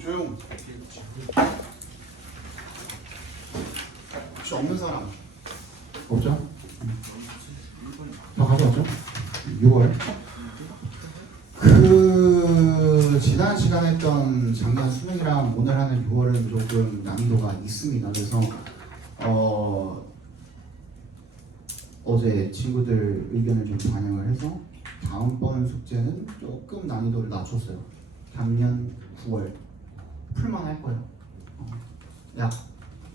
조용. 혹시 없는 사람? 없죠? 다 가져왔죠? 6월 지난 시간에 했던 작년 수능이랑 오늘 하는 6월은 조금 난이도가 있습니다. 그래서 어제 친구들 의견을 좀 반영을 해서 다음번 숙제는 조금 난이도를 낮췄어요. 작년 9월 풀만 할 거예요. 약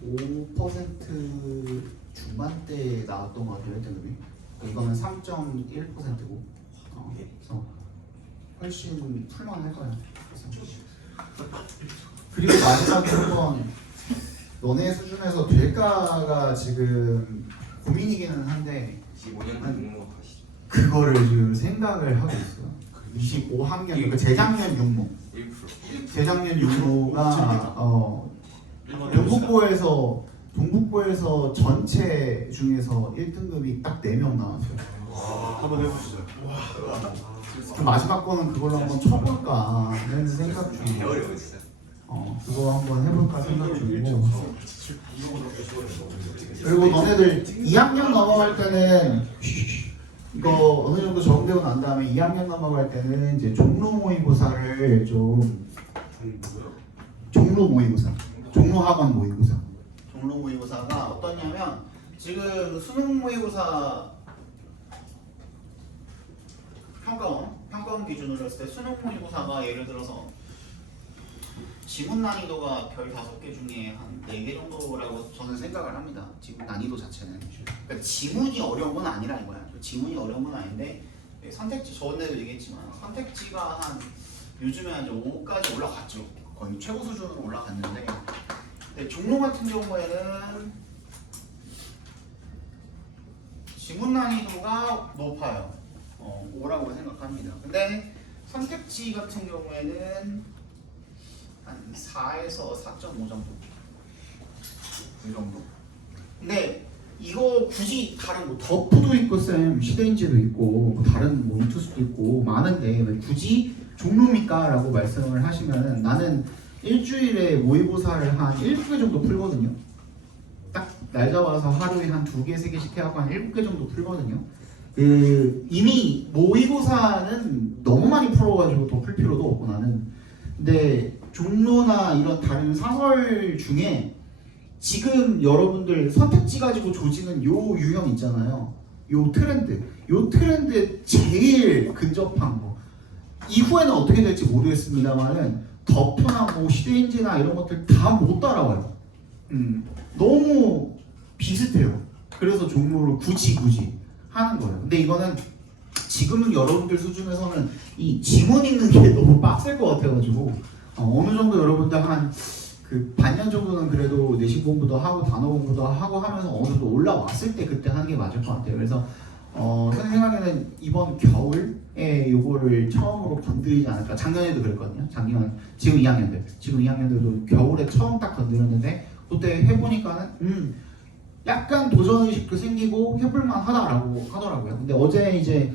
5% 중반대에 나왔던 것 같아요. 1등급이. 이거는 3.1%고 그래서 훨씬 풀만 할 거예요. 그리고 마지막에 한번 너네 수준에서 될까가 지금 고민이기는 한데 25년 그거를 지금 생각을 하고 있어요. 25학년, 그러니까 재작년 육모. 1%. 재작년 육모가 동북부에서 전체 중에서 1등급이 딱 4명 나왔어요. 한번 해보시죠. 그럼 마지막 거는 그걸로 한번 쳐볼까 하는 생각 중이에요. 어려워 진짜. 그거 한번 해볼까 생각 중이고. 그리고 너네들 2학년 넘어갈 때는 이거 어느 정도 적응되고 난 다음에 2학년 넘어갈 때는 이제 종로 모의고사를 좀 종로 학원 모의고사. 종로 모의고사가 어떠냐면 지금 수능 모의고사 평가원 기준으로 했을 때 수능 모의고사가 예를 들어서 지문 난이도가 별 5개 중에 한 4개 정도라고 저는 생각을 합니다. 지금 난이도 자체는. 그러니까 지문이 어려운 건 아니라 이거야. 지문이 어려운 건 아닌데 선택지 전에도 얘기했지만 선택지가 한 요즘에 한 5까지 올라갔죠. 거의 최고 수준으로 올라갔는데 근데 종로 같은 경우에는 지문 난이도가 높아요. 5라고 생각합니다. 근데 선택지 같은 경우에는 한 4에서 4.5 정도. 그 정도. 근데 이거 굳이 다른 뭐 덕후도 있고 쌤 시대인지도 있고 다른 뭐 인투스도 있고 많은데 왜 굳이 종로입니까? 라고 말씀을 하시면 나는 일주일에 모의고사를 한 7개 정도 풀거든요. 딱 날 잡아서 하루에 한 2개, 3개씩 해갖고 한 7개 정도 풀거든요. 이미 모의고사는 너무 많이 풀어가지고 더 풀 필요도 없고 나는. 근데 종로나 이런 다른 사설 중에 지금 여러분들 선택지 가지고 조지는 요 유형 있잖아요. 요 트렌드에 제일 근접한 거. 이후에는 어떻게 될지 모르겠습니다만은 덕후나 뭐 시대인지나 이런 것들 다 못 따라와요. 너무 비슷해요. 그래서 종로를 굳이 하는 거예요. 근데 이거는 지금은 여러분들 수준에서는 이 지문 읽는 게 너무 빡셀 것 같아가지고 어느 정도 여러분들 한 그 반년 정도는 그래도 내신 공부도 하고 단어 공부도 하고 하면서 어느 정도 올라왔을 때 그때 하는 게 맞을 것 같아요. 그래서 제 생각에는 이번 겨울에 요거를 처음으로 건드리지 않을까. 작년에도 그랬거든요. 지금 2학년들도 겨울에 처음 딱 건드렸는데 그때 해보니까는 약간 도전의식도 생기고 해볼만 하다라고 하더라고요. 근데 어제 이제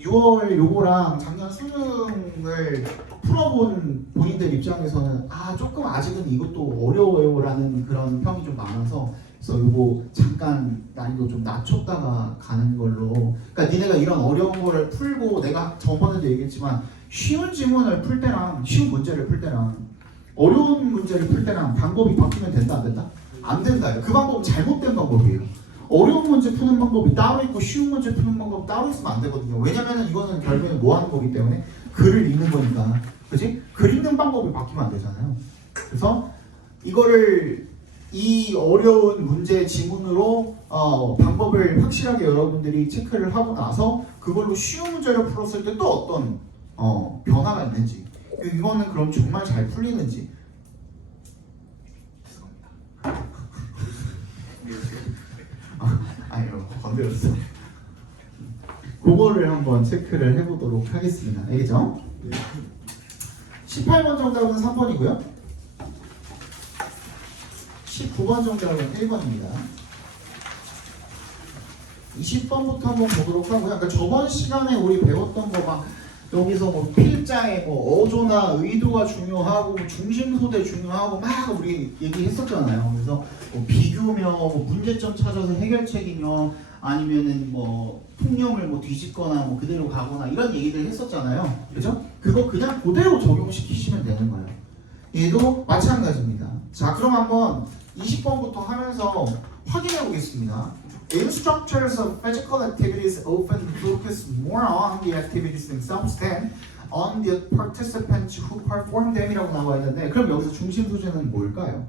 6월 요거랑 작년 수능을 풀어본 본인들 입장에서는 조금 아직은 이것도 어려워요 라는 그런 평이 좀 많아서 그래서 요거 잠깐 난이도 좀 낮췄다가 가는 걸로. 그러니까 니네가 이런 어려운 거를 풀고 내가 저번에도 얘기했지만 쉬운 지문을 풀 때랑 쉬운 문제를 풀 때랑 어려운 문제를 풀 때랑 방법이 바뀌면 된다 안 된다? 안 된다요. 그 방법은 잘못된 방법이에요. 어려운 문제 푸는 방법이 따로 있고 쉬운 문제 푸는 방법이 따로 있으면 안 되거든요. 왜냐면은 이거는 결국에는 뭐 하는 거기 때문에 글을 읽는 거니까. 그치? 글 읽는 방법이 바뀌면 안 되잖아요. 그래서 이거를 이 어려운 문제 지문으로 방법을 확실하게 여러분들이 체크를 하고 나서 그걸로 쉬운 문제를 풀었을 때 또 어떤 변화가 있는지 이거는 그럼 정말 잘 풀리는지 아니요 건드렸어. 그거를 한번 체크를 해보도록 하겠습니다. 알겠죠? 18번 정답은 3번이고요 19번 정답은 1번입니다 20번부터 한번 보도록 하고요. 그러니까 저번 시간에 우리 배웠던 거 막 여기서 뭐 필자의 뭐 어조나 의도가 중요하고 중심 소재 중요하고 막 우리 얘기했었잖아요. 그래서 뭐 비교며 뭐 문제점 찾아서 해결책이며 아니면은 뭐 통념을 뭐 뒤집거나 뭐 그대로 가거나 이런 얘기들 했었잖아요. 그죠? 그거 그냥 그대로 적용시키시면 되는 거예요. 얘도 마찬가지입니다. 자, 그럼 한번 20번부터 하면서 확인해 보겠습니다. Instructors of physical activities often focus more on the activities themselves than on the participants who perform them이라고 나와 있는데 그럼 여기서 중심 소재는 뭘까요?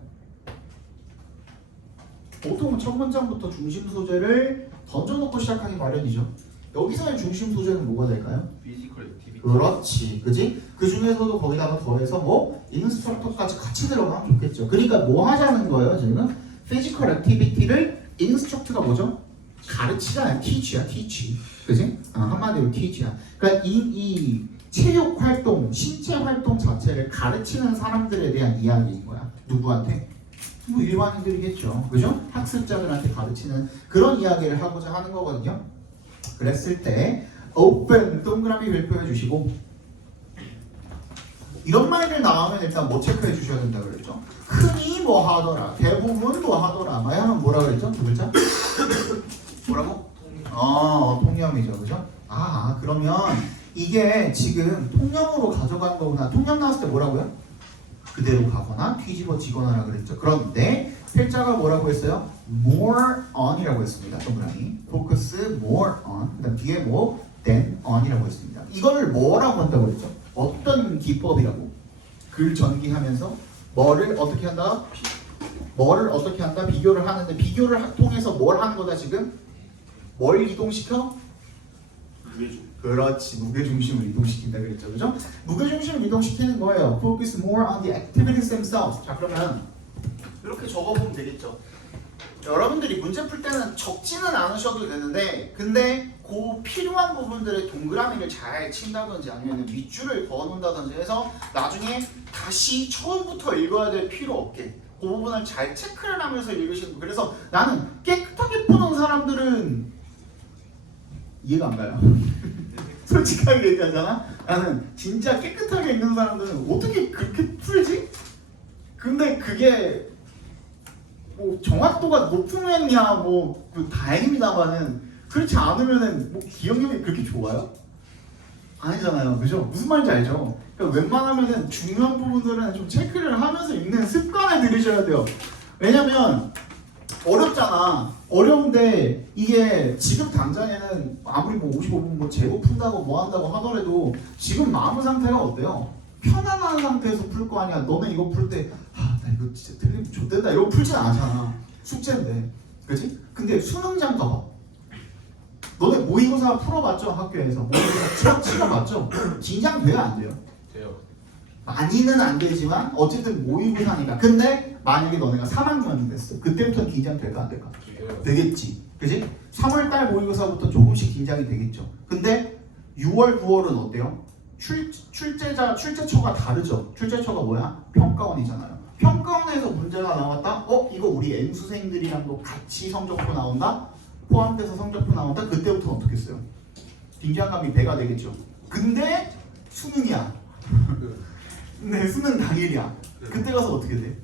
보통은 첫 문장부터 중심 소재를 던져놓고 시작하기 마련이죠. 여기서의 중심 소재는 뭐가 될까요? 피지컬 액티비티. 그렇지, 그지? 그 중에서도 거기다가 더해서 뭐 인스트럭터까지 같이 들어가면 좋겠죠. 그러니까 뭐 하자는 거예요, 지금? 피지컬 액티비티를 인스트럭트가 뭐죠? 가르치잖아요. teach야, teach. 그지? 한마디로 teach야. 그러니까 이 체육 활동, 신체 활동 자체를 가르치는 사람들에 대한 이야기인 거야. 누구한테? 뭐 일반인들이겠죠. 그죠? 학습자들한테 가르치는 그런 이야기를 하고자 하는 거거든요. 그랬을 때 open 동그라미 발표해 주시고 이런 말들 나오면 일단 뭐 체크해 주셔야 된다 그랬죠. 흔히 뭐 하더라, 대부분 뭐 하더라, 막 하면 뭐라 그랬죠? 두 글자? 뭐라고? 통념이죠, 그죠? 그러면 이게 지금 통념으로 가져간 거구나. 통념 나왔을 때 뭐라고요? 그대로 가거나 뒤집어지거나라 그랬죠. 그런데 필자가 뭐라고 했어요? more on이라고 했습니다. 동그라미. focus more on. 그다음 뒤에 뭐 than on이라고 했습니다. 이거를 뭐라고 한다고 그랬죠? 어떤 기법이라고? 글 전기하면서 뭐를 어떻게 한다? 뭐를 어떻게 한다? 비교를 하는데 비교를 통해서 뭘 하는 거다 지금? 뭘 이동시켜? 그렇지, 무게중심을 이동시킨다 그랬죠, 그죠? 무게중심을 이동시키는 거예요. Focus more on the activities themselves. 자, 그러면 이렇게 적어보면 되겠죠. 여러분들이 문제 풀 때는 적지는 않으셔도 되는데, 근데 그 필요한 부분들의 동그라미를 잘 친다든지 아니면 밑줄을 그어놓는다든지 해서 나중에 다시 처음부터 읽어야 될 필요 없게 그 부분을 잘 체크를 하면서 읽으시는 거. 그래서 나는 깨끗하게 푸는 사람들은 이해가 안 가요. 솔직하게 얘기하잖아. 나는 진짜 깨끗하게 읽는 사람들은 어떻게 그렇게 풀지? 근데 그게 뭐 정확도가 높으면야 뭐 다행입니다만은 그렇지 않으면은 뭐 기억력이 그렇게 좋아요? 아니잖아요, 그죠? 무슨 말인지 알죠? 그러니까 웬만하면은 중요한 부분들은 좀 체크를 하면서 읽는 습관을 들이셔야 돼요. 왜냐면 어렵잖아. 어려운데 이게 지금 당장에는 아무리 뭐 55분 뭐 제곱 푼다고 뭐 한다고 하더라도 지금 마음 상태가 어때요? 편안한 상태에서 풀 거 아니야. 너는 이거 풀 때 나 이거 진짜 틀리면 좋댄다 이러고 풀진 않잖아. 숙제인데, 그렇지? 근데 수능장 가봐. 너네 모의고사 풀어봤죠? 학교에서 모의고사 치러봤죠? 긴장돼요 안 돼요? 돼요. 많이는 안 되지만 어쨌든 모의고사니까. 근데 만약에 너네가 3학년이 됐어. 그때부터는 긴장될까 안 될까? 돼요. 되겠지. 그지? 3월달 모의고사부터 조금씩 긴장이 되겠죠. 근데 6월, 9월은 어때요? 출제처가 다르죠. 출제처가 뭐야? 평가원이잖아요. 평가원에서 문제가 나왔다? 이거 우리 N수생들이랑도 같이 성적표 나온다? 포함돼서 성적표 나온다? 그때부터 어떻게 했어요? 긴장감이 배가 되겠죠. 근데 수능이야. 근데 수능 당일이야. 그때 가서 어떻게 돼?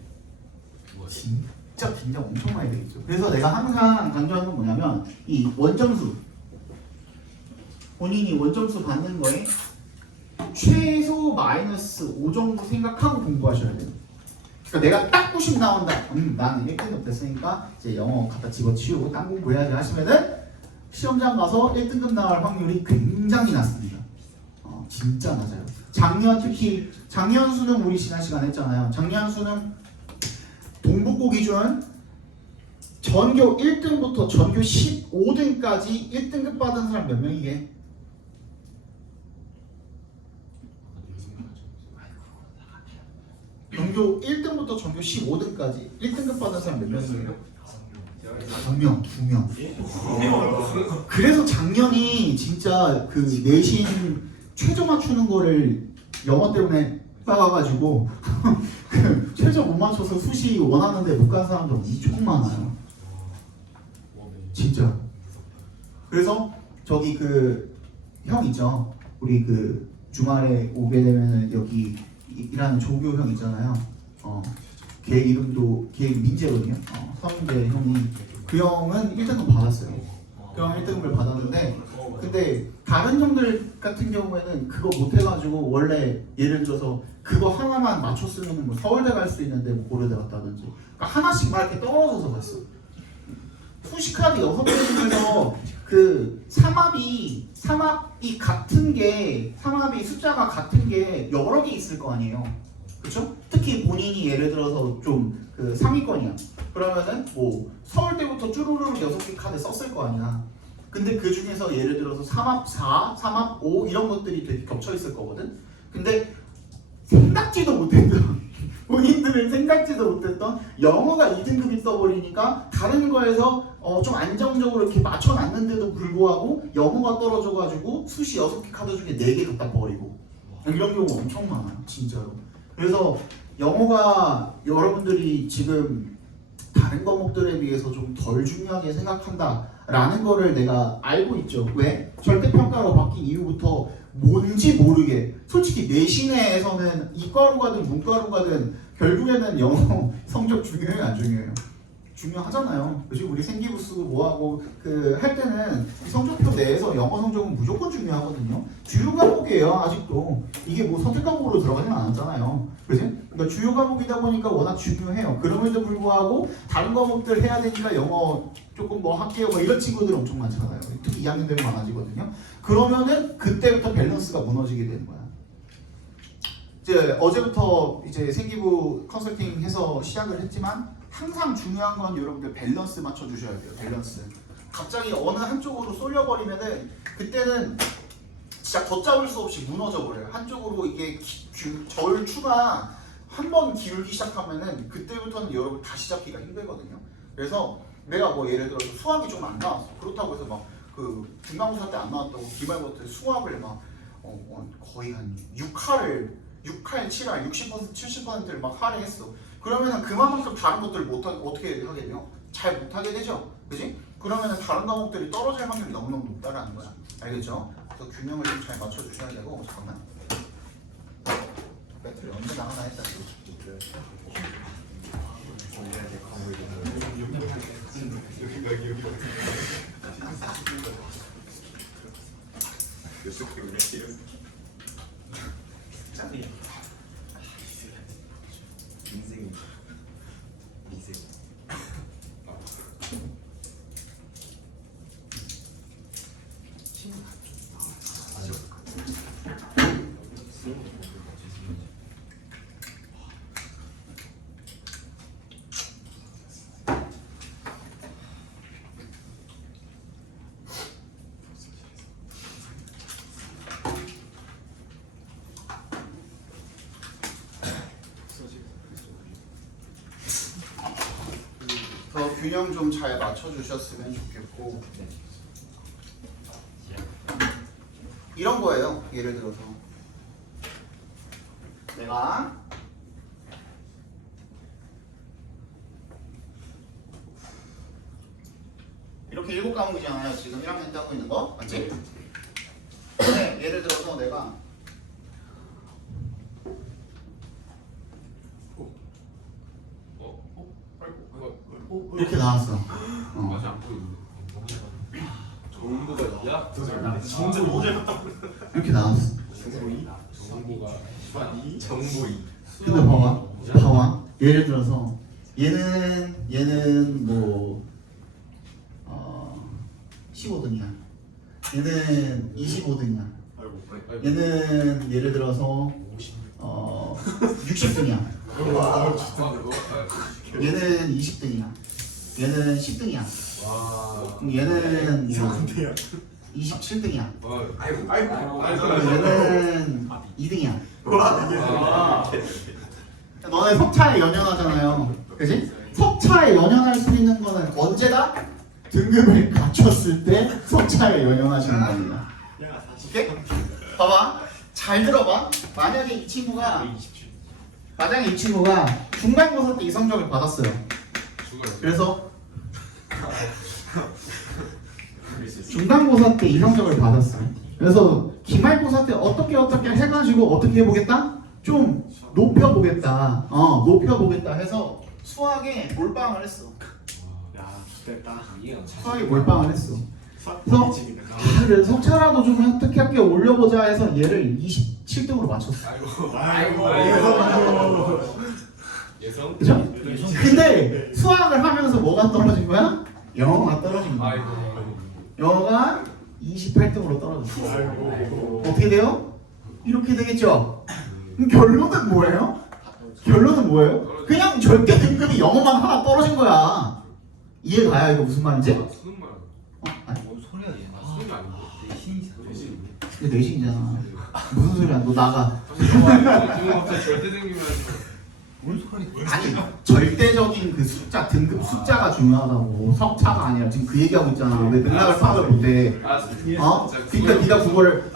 진짜 긴장 엄청 많이 되겠죠. 그래서 내가 항상 강조하는 건 뭐냐면 이 원점수, 본인이 원점수 받는 거에 최소 마이너스 5 정도 생각하고 공부하셔야 돼요. 그러니까 내가 딱 90 나온다. 나는 1등급 됐으니까 이제 영어 갖다 집어치우고 딴 공부해야지 하시면은 시험장 가서 1등급 나올 확률이 굉장히 낮습니다. 진짜 낮아요. 특히 작년 수능 우리 지난 시간에 했잖아요. 작년 수능 동북고 기준 전교 1등부터 전교 15등까지 1등급 받은 사람 몇 명이게? 전교 1등부터 전교 15등까지 1등급 받은 사람 몇 명이에요? 5명, 2명. 그래서 작년이 진짜 그 내신 최저 맞추는 거를 영어 때문에 빠가가지고 그 최저 못 맞춰서 수시 원하는데 못 간 사람들 엄청 많아요. 진짜. 그래서 저기 그 형 있죠? 우리 그 주말에 오게 되면은 여기 일하는 조교 형 있잖아요. 걔 이름도 걔 민재거든요. 서민재 형이 그 형은 1등급 받았어요. 그 형 1등급을 받았는데 근데 다른 형들 같은 경우에는 그거 못해가지고 원래 예를 들어서 그거 하나만 맞췄으면 뭐 서울대 갈 수 있는데 뭐 고려대 갔다든지 그러니까 하나씩 막 이렇게 떨어져서 갔어. 수식카드 6개 중에서 그 삼합이 같은 게 삼합이 숫자가 같은 게 여러 개 있을 거 아니에요. 그렇죠? 특히 본인이 예를 들어서 좀 그 상위권이야. 그러면은 뭐 서울대부터 쭈루루루 6개 카드 썼을 거 아니야. 근데 그 중에서 예를 들어서 삼합 4, 삼합 5 이런 것들이 되게 겹쳐 있을 거거든. 근데 생각지도 못했던 본인들은 생각지도 못했던 영어가 2등급이 떠버리니까 다른 거에서 좀 안정적으로 이렇게 맞춰놨는데도 불구하고 영어가 떨어져가지고 수시 6개 카드 중에 4개 갖다 버리고 이런 경우 엄청 많아요 진짜로. 그래서 영어가 여러분들이 지금 다른 과목들에 비해서 좀 덜 중요하게 생각한다라는 거를 내가 알고 있죠. 왜? 절대평가로 바뀐 이후부터 뭔지 모르게 솔직히 내신에서는 이과로 가든 문과로 가든 결국에는 영어 성적 중요해요 안 중요해요? 중요하잖아요. 그치? 우리 생기부 쓰고 뭐하고 그 할 때는 성적표 내에서 영어 성적은 무조건 중요하거든요. 주요 과목이에요 아직도. 이게 뭐 선택 과목으로 들어가진 않았잖아요. 그치? 그러니까 주요 과목이다 보니까 워낙 중요해요. 그럼에도 불구하고 다른 과목들 해야 되니까 영어 조금 뭐 할게요 뭐 이런 친구들 엄청 많잖아요. 특히 2학년 되면 많아지거든요. 그러면은 그때부터 밸런스가 무너지게 되는 거야. 이제 어제부터 이제 생기부 컨설팅 해서 시작을 했지만 항상 중요한 건 여러분들 밸런스 맞춰 주셔야 돼요. 밸런스. 갑자기 어느 한쪽으로 쏠려버리면은 그때는 진짜 걷잡을 수 없이 무너져 버려요. 한쪽으로 이게 절추가 한 번 기울기 시작하면은 그때부터는 여러분 다시 잡기가 힘들거든요. 그래서 내가 뭐 예를 들어서 수학이 좀 안 나왔어. 그렇다고 해서 막 그 중간고사 때 안 나왔다고 기말고사 때 수학을 막 거의 한 6할, 7할, 60%, 70%를 막 할애했어. 그러면은 그만큼 다른 것들을 어떻게 하게 돼요? 잘 못하게 되죠. 그지? 그러면은 다른 과목들이 떨어질 확률이 너무너무 높다라는 거야. 알겠죠? 그래서 균형을 좀 잘 맞춰주셔야 되고. 잠깐만. 배터리 언제 나가나 했다. 인생이 인생. 더 균형 좀 잘 맞춰주셨으면 좋겠고 이런 거예요. 예를 들어서 내가 이렇게 7과목이잖아요. 지금 1학년 때 하고 있는 거 맞지? 근데 예를 들어서 내가 이렇게 나왔어. 맞아. 정보가 야 진짜 어제 이렇게 나왔어. 정보이. 근데 봐봐. 예를 들어서 얘는 뭐 15등이야. 얘는 25등이야. 얘는 예를 들어서 60등이야. 얘는 20등이야. 얘는 10등이야. 얘는 뭐 27등이야. 얘는 2등이야. 너네 석차에 연연하잖아요. 그지? 석차에 연연할 수 있는 거는 언제다? 등급을 갖췄을 때 석차에 연연하시는 겁니다. 오케이? 봐봐. 잘 들어봐. 만약에 이 친구가 중간고사 때 이 성적을 받았어요. 그래서 중간고사 때 이 성적을 받았어요. 그래서 기말고사 때 어떻게 해가지고 어떻게 해보겠다? 좀 높여보겠다. 높여보겠다 해서 수학에 몰빵을 했어. 야, 됐다. 수학에 몰빵을 했어. 그래서 그래 석차라도 좀 어떻게 할게 올려보자 해서 얘를 27등으로 맞췄어. 아이고. 예성. 그죠? 근데 수학을 하면서 뭐가 떨어진 거야? 영어가 떨어진 거야. 아이고. 영어가 28등으로 떨어졌어. 아이고. 어떻게 돼요? 이렇게 되겠죠? 그럼 결론은 뭐예요? 결론은 뭐예요? 그냥 절대 등급이 영어만 하나 떨어진 거야. 이해가요? 이거 무슨 말인지? 수능 말. 아니, 뭔 소리야 얘. 수능 아니고. 대신. 이게 내신이잖아. 무슨 소리야? 너 나가. 이거 갑자기 절대 생기면 뭔 소리? 아니 절대적인 그 숫자 등급 숫자가 중요하다고 석차가 아니라 지금 그 얘기하고 있잖아. 왜 맥락을 파악을 못해? 어? 그러니까 네가 그거를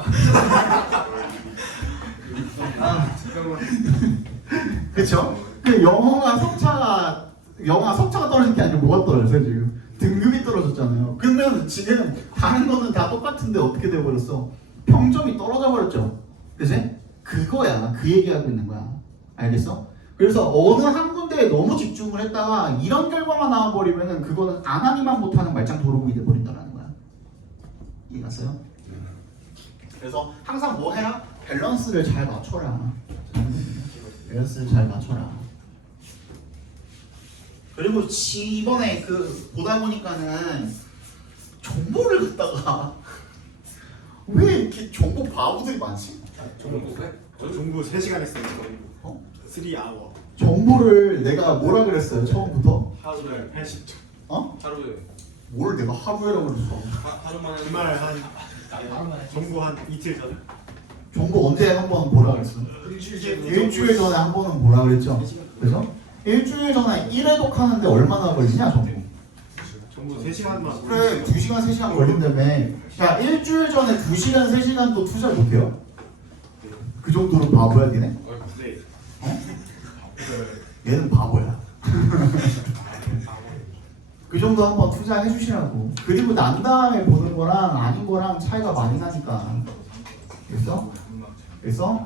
그쵸? 그 영어가 석차가 떨어진 게 아니라 뭐가 떨어졌어요 지금? 등급이 떨어졌잖아요. 그러면 지금 다른 거는 다 똑같은데 어떻게 돼버렸어? 평점이 떨어져 버렸죠. 그치? 그거야. 그 얘기하고 있는 거야. 알겠어? 그래서 어느 한 군데에 너무 집중을 했다가 이런 결과가 나와버리면은 그거는 안 하기만 못하는 말짱 도루묵이 돼버린다는 거야. 이해갔어요? 그래서 항상 뭐 해라? 밸런스를 잘 맞춰라. 밸런스를 잘 맞춰라. 그리고 이번에 그 보다 보니까는 정보를 갖다가 왜 이렇게 정보 바보들이 많지? 정보배? 저 종구 3시간 했어요. 어? 3hour. 정보를 내가 뭐라 그랬어요 처음부터? 하루에 80점. 어? 하루에. 뭘 내가 하루에라고 그랬어? 하루만 하는 주말 한 종구 한 이틀 전에. 정보 언제 한 번 보라 그랬어? 일주일 전에 한 번은 보라 그랬죠? 그래서 일주일 전에 1회독 하는데 얼마나 걸리냐 정보? 종구 3시간만. 그래 2시간 3시간 걸린다며. 야 일주일 전에 2시간 3시간도 투자 못해요? 그 정도로 바보야 걔네? 네. 얘는 바보야. 그 정도 한번 투자해 주시라고. 그리고 난 다음에 보는 거랑 아닌 거랑 차이가 많이 나니까. 그래서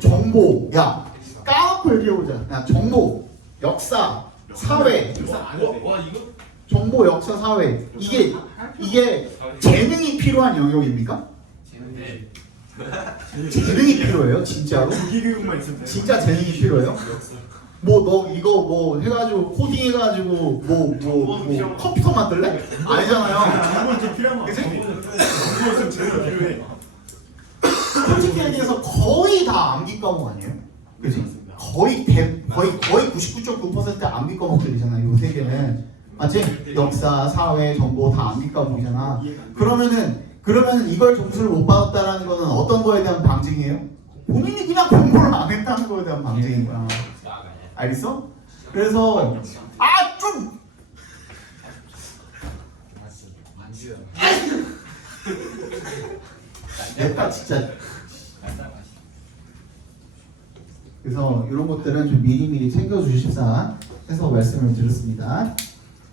정보, 야 까놓고 얘기해보자. 야 정보, 역사, 사회, 안 해도 돼. 와 이거? 정보, 역사, 사회. 이게 재능이 필요한 영역입니까? 네. 재능이 필요해요, 진짜로? 기교육만 있으면 돼. 진짜 재능이 필요해요? 뭐 너 이거 뭐 해가지고 코딩 해가지고 뭐 컴퓨터 만들래? 아니잖아요. 정보는 좀 필요한 거 같아. 정보는 좀 제대로 필요해. 솔직히 얘기해서 거의 다 암기 과목 아니에요? 그지? 거의 99.9% 암기 과목들이잖아. 요 세 개는 맞지? 역사, 사회, 정보 다 암기 과목이잖아. 그러면은 이걸 점수를 못 받았다라는 거는 어떤 거에 대한 방증이에요? 본인이 그냥 공부를 안 했다는 거에 대한 방증인 거야. 알겠어? 그래서 좀 냅다 진짜. 그래서 이런 것들은 좀 미리미리 챙겨주십사 해서 말씀을 드렸습니다.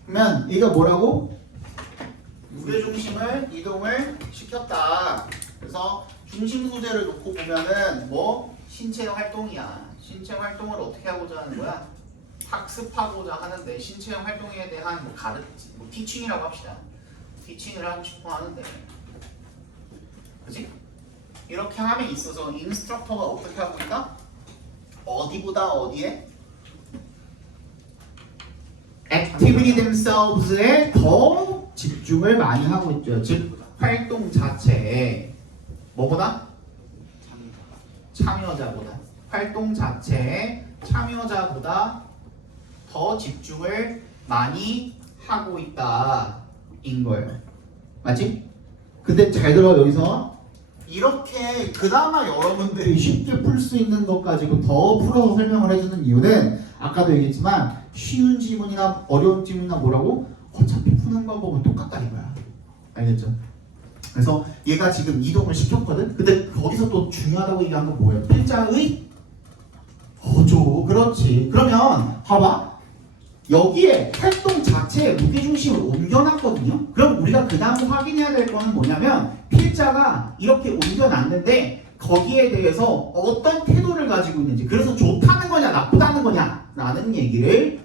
그러면 이거 뭐라고? 무게중심을 이동을 시켰다. 그래서 중심 소재를 놓고 보면은 뭐 신체 활동이야. 신체 활동을 어떻게 하고자 하는 거야? 학습하고자 하는데 신체 활동에 대한 뭐 뭐 티칭이라고 합시다. 티칭을 하고 싶어 하는데, 그지? 이렇게 함에 있어서 인스트럭터가 어떻게 하고 있다? 어디보다 어디에? activity themselves에 더 집중을 많이 하고 있죠. 즉 활동 자체에 뭐보다? 참여자보다. 활동 자체에 참여자보다 더 집중을 많이 하고 있다인 거예요. 맞지? 근데 잘 들어 여기서 이렇게 그나마 여러분들이 쉽게 풀 수 있는 것 가지고 더 풀어서 설명을 해주는 이유는 아까도 얘기했지만 쉬운 지문이나 어려운 지문이나 뭐라고 어차피 푸는 방법은 똑같다는 거야. 알겠죠? 그래서 얘가 지금 이동을 시켰거든? 근데 거기서 또 중요하다고 얘기한 건 뭐예요? 필자의 어조. 그렇지. 그러면 봐봐. 여기에 활동 자체에 무게중심을 옮겨놨거든요. 그럼 우리가 그 다음 확인해야 될 거는 뭐냐면 필자가 이렇게 옮겨놨는데 거기에 대해서 어떤 태도를 가지고 있는지, 그래서 좋다는 거냐 나쁘다는 거냐 라는 얘기를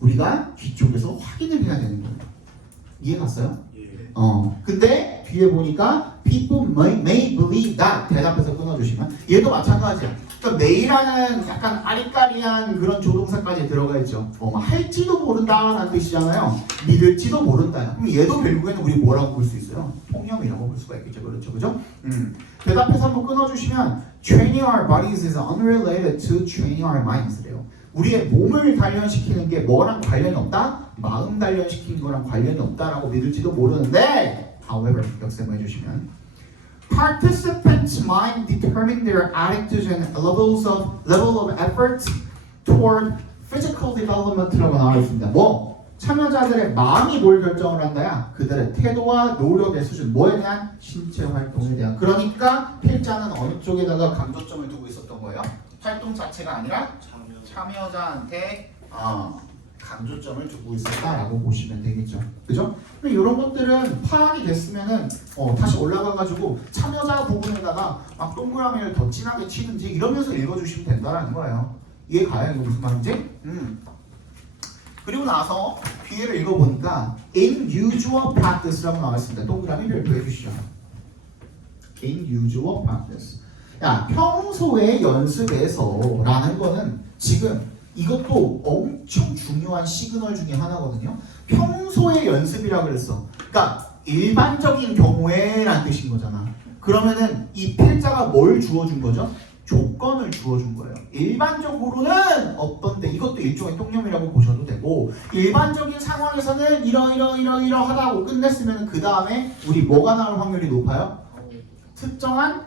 우리가 뒤쪽에서 확인을 해야 되는 거예요. 이해 갔어요? 예. 근데 뒤에 보니까 people may believe that 대답해서 끊어주시면 얘도 마찬가지야. 그러니까 may라는 약간 아리까리한 그런 조동사까지 들어가 있죠. 할지도 모른다라는 뜻이잖아요. 믿을지도 모른다. 그럼 얘도 결국에는 우리 뭐라고 볼 수 있어요? 통념이라고 볼 수가 있겠죠. 그렇죠, 그죠? 대답해서 한번 끊어주시면 training our bodies is unrelated to training our minds래요. 우리의 몸을 단련시키는 게 뭐랑 관련이 없다? 마음 단련시키는 거랑 관련이 없다라고 믿을지도 모르는데, however, 역세모 해주시면 participants' mind determine their attitudes and level of effort toward physical development라고 나와 있습니다. 참여자들의 마음이 뭘 결정을 한다야? 그들의 태도와 노력의 수준, 뭐에 대한? 신체 활동에 대한. 그러니까 필자는 어느 쪽에다가 강조점을 두고 있었던 거예요? 활동 자체가 아니라 참여자한테 강조점을 두고 있었다라고 보시면 되겠죠. 그죠? 이런 것들은 파악이 됐으면은 다시 올라가가지고 참여자 부분에다가 막 동그라미를 더 진하게 치든지 이러면서 읽어주시면 된다라는 거예요. 이해 가요? 이거 무슨 말인지? 그리고 나서 뒤에를 읽어보니까 unusual practice라고 나와 있습니다. 동그라미 별표해 주시죠. unusual practice. 야, 평소의 연습에서라는 거는 지금 이것도 엄청 중요한 시그널 중에 하나거든요. 평소의 연습이라 그랬어. 그러니까 일반적인 경우에라는 뜻인 거잖아. 그러면은 이 필자가 뭘 주어준 거죠? 조건을 주어준 거예요. 일반적으로는 어떤데, 이것도 일종의 통념이라고 보셔도 되고, 일반적인 상황에서는 이러하다고 끝냈으면 그 다음에 우리 뭐가 나올 확률이 높아요? 특정한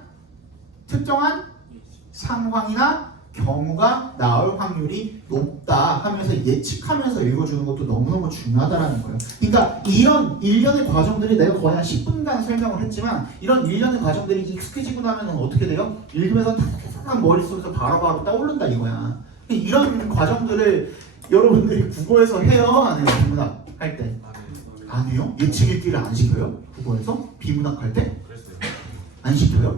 상황이나 경우가 나올 확률이 높다 하면서 예측하면서 읽어주는 것도 너무너무 중요하다는 거예요. 그러니까 이런 일련의 과정들이 내가 거의 한 10분간 설명을 했지만 이런 일련의 과정들이 익숙해지고 나면 어떻게 돼요? 읽으면서 탁탁탁 머릿속에서 바로바로 떠오른다 이거야. 이런 과정들을 여러분들이 국어에서 해요? 안 해요? 비문학 할 때? 안 해요? 예측 읽기를 안 시켜요? 국어에서? 비문학 할 때? 안 시켜요?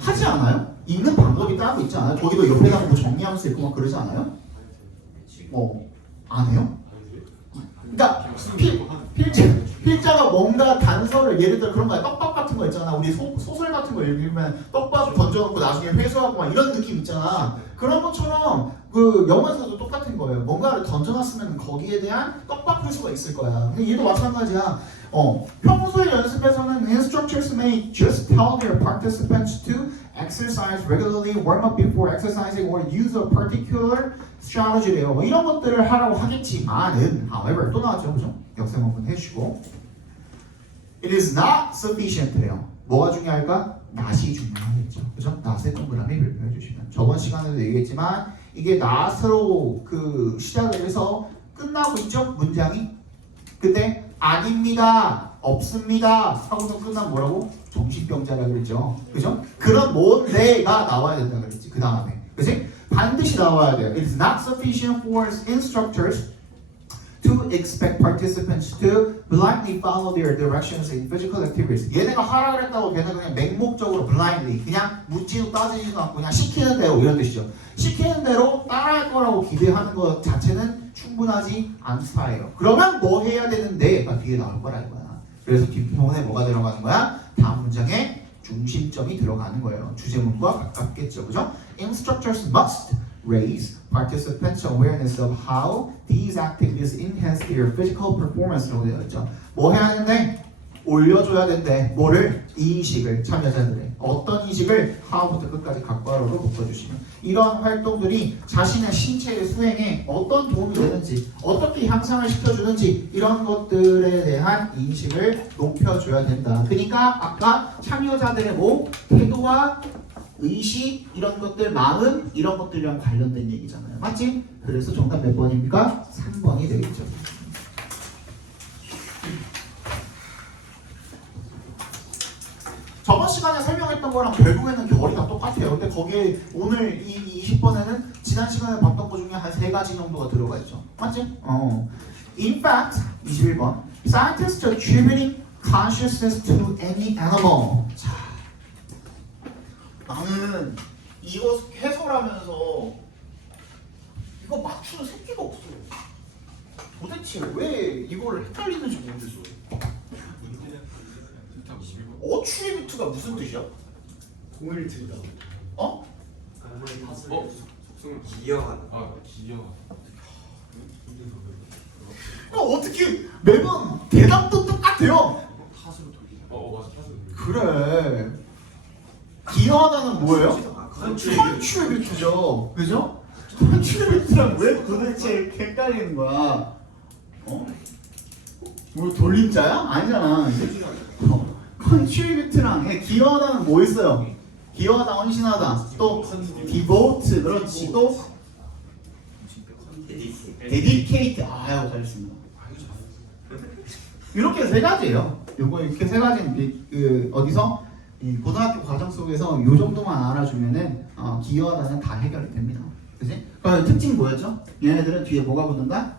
하지 않아요? 읽는 방법이 따로 있지 않아요? 거기도 옆에다 뭐 정리하면서 읽고 막 그러지 않아요? 안 해요? 그러니까 필자가 뭔가 단서를, 예를 들어 그런 거야. 떡밥 같은 거 있잖아. 우리 소설 같은 거 읽으면 떡밥 던져놓고 나중에 회수하고 막 이런 느낌 있잖아. 그런 것처럼 그 영화에서도 똑같은 거예요. 뭔가를 던져놨으면 거기에 대한 떡밥 회수가 있을 거야. 근데 얘도 마찬가지야. 평소의 연습에서는 instructors may just tell their participants to exercise regularly, warm up before exercising, or use a particular strategy래요. 이런 것들을 하라고 하겠지만은, however, 또 나왔죠, 그죠? 역세 한번 해주시고, it is not sufficient래요. 뭐가 중요할까? not이 중요하겠죠, 그죠? not의 동그라미 별표해 주시면. 저번 시간에도 얘기했지만 이게 not으로 그 시작을 해서 끝나고 있죠, 문장이. 근데 아닙니다, 없습니다 하고서 끝나면 뭐라고? 정신병자라 그랬죠. 그죠? 그런 뭔데가 나와야 된다 그랬지. 그 다음에. 그치? 반드시 나와야 돼요. It is not sufficient for instructors to expect participants to blindly follow their directions in physical activities. 얘네가 하라 그랬다고 걔네가 그냥 맹목적으로 blindly 그냥 묻지도 따지지도 않고 그냥 시키는 대로, 이런 뜻이죠. 시키는 대로 따라할 거라고 기대하는 것 자체는 충분하지 않다예요. 그러면 뭐 해야 되는데가 뒤에 나올 거라 이거야. 그래서 뒷부분에 뭐가 들어가는 거야? 다음 문장에 중심점이 들어가는 거예요. 주제문과 가깝겠죠, 그죠? Instructors must raise participants' awareness of how these activities enhance their physical performance라고 되어 있죠. 뭐 해야 되는데? 올려줘야 된대. 뭐를? 인식을, 참여자들의 어떤 인식을 하부터 끝까지 각괄호로 묶어주시면 이러한 활동들이 자신의 신체의 수행에 어떤 도움이 되는지, 어떻게 향상을 시켜주는지 이런 것들에 대한 인식을 높여줘야 된다. 그러니까 아까 참여자들의 태도와 의식, 이런 것들, 마음, 이런 것들이랑 관련된 얘기잖아요. 맞지? 그래서 정답 몇 번입니까? 3번이 되겠죠. 저번 시간에 설명했던 거랑 결국에는 결이 다 똑같아요. 근데 거기에 오늘 이 20번에는 지난 시간에 봤던 것 중에 한 3가지 정도가 들어가 있죠. 맞지? In fact, 21번. Scientists attributing consciousness to any animal. 자, 나는 이거 해설하면서 이거 맞추는 새끼가 없어. 도대체 왜 이걸 헷갈리는지 모르겠어. 어트리뷰트가 무슨 뜻이야? 공을 들이다. 어? 속성은 기여하다. 기여. 어떻게 매번 대답도 똑같아요. 탓으로 돌리다. 맞아, 탓으로 돌리다. 그래. 기여하다는 뭐예요? 컨트리뷰. 컨트리뷰트죠. 그죠? 컨트리뷰트랑 왜 도대체 헷갈리는 거야? 어? 뭐 돌림자야? 아니잖아. 컨트리뷰트랑 기여하다는 뭐 있어요? 기여하다, 헌신하다. 또 devote, 그렇지. 또 dedicate. 아유, 잘했습니다. 이렇게 3가지예요. 요거 이렇게 3가지는 그 어디서 이 고등학교 과정 속에서 요 정도만 알아주면은 기여하다는 다 해결이 됩니다. 그지? 그럼 특징 뭐였죠? 얘네들은 뒤에 뭐가 붙는다?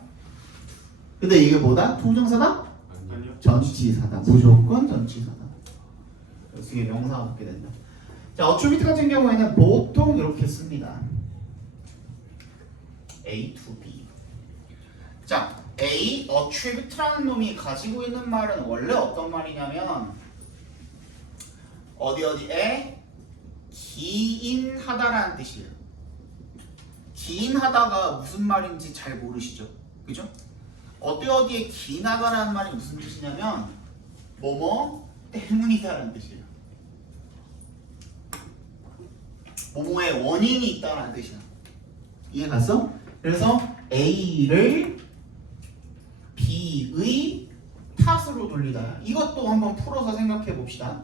근데 이게 뭐다? 투정사다? 아니요. 전치사다. 무조건 전치사다. 그래서 이게 명사가 붙게 된다. 자, 어트리뷰트 같은 경우에는 보통 이렇게 씁니다. A to B. 자, A, attribute라는 놈이 가지고 있는 말은 원래 어떤 말이냐면 어디에 기인하다라는 뜻이에요. 기인하다가 무슨 말인지 잘 모르시죠? 그죠? 어디에 기인하다라는 말이 무슨 뜻이냐면 뭐뭐 때문이다라는 뜻이에요. 뭐뭐의 원인이 있다라는 뜻이야. 이해 갔어? 그래서 A를 B의 탓으로 돌리다. 이것도 한번 풀어서 생각해 봅시다.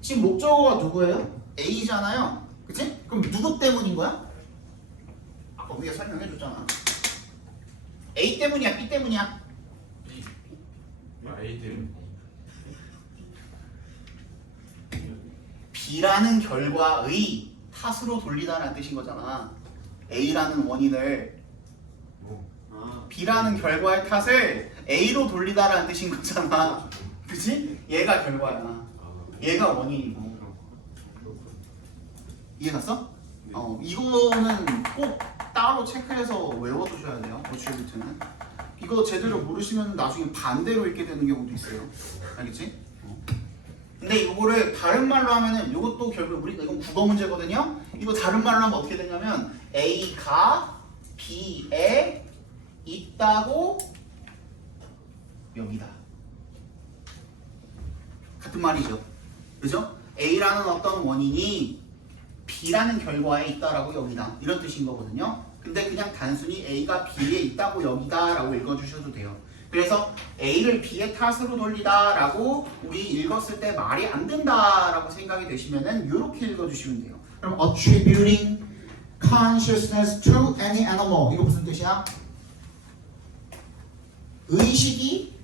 지금 목적어가 누구예요? A잖아요. 그치? 그럼 누구 때문인 거야? 아까 우리가 설명해 줬잖아. A 때문이야? B 때문이야? A 때문에. B라는 결과의 탓으로 돌리다라는 뜻인 거잖아. A라는 원인을 B라는 결과의 탓을 A로 돌리다라는 뜻인 거잖아. 그치? 얘가 결과야. 얘가 원인이고. 이해 갔어? 이거는 꼭 따로 체크해서 외워두셔야 돼요. 어트리뷰트는. 이거 제대로 모르시면 나중에 반대로 읽게 되는 경우도 있어요. 알겠지? 근데 이거를 다른 말로 하면은 이것도 결국 우리가 이건 국어 문제거든요. 이거 다른 말로 하면 어떻게 되냐면 A가 B에 있다고 여기다. 같은 말이죠. 그죠? A라는 어떤 원인이 B라는 결과에 있다라고 여기다. 이런 뜻인 거거든요. 근데 그냥 단순히 A가 B에 있다고 여기다 라고 읽어주셔도 돼요. 그래서 A를 B의 탓으로 돌리다 라고 우리 읽었을 때 말이 안 된다 라고 생각이 되시면은 이렇게 읽어주시면 돼요. 그럼 attributing consciousness to any animal. 이거 무슨 뜻이야? 의식이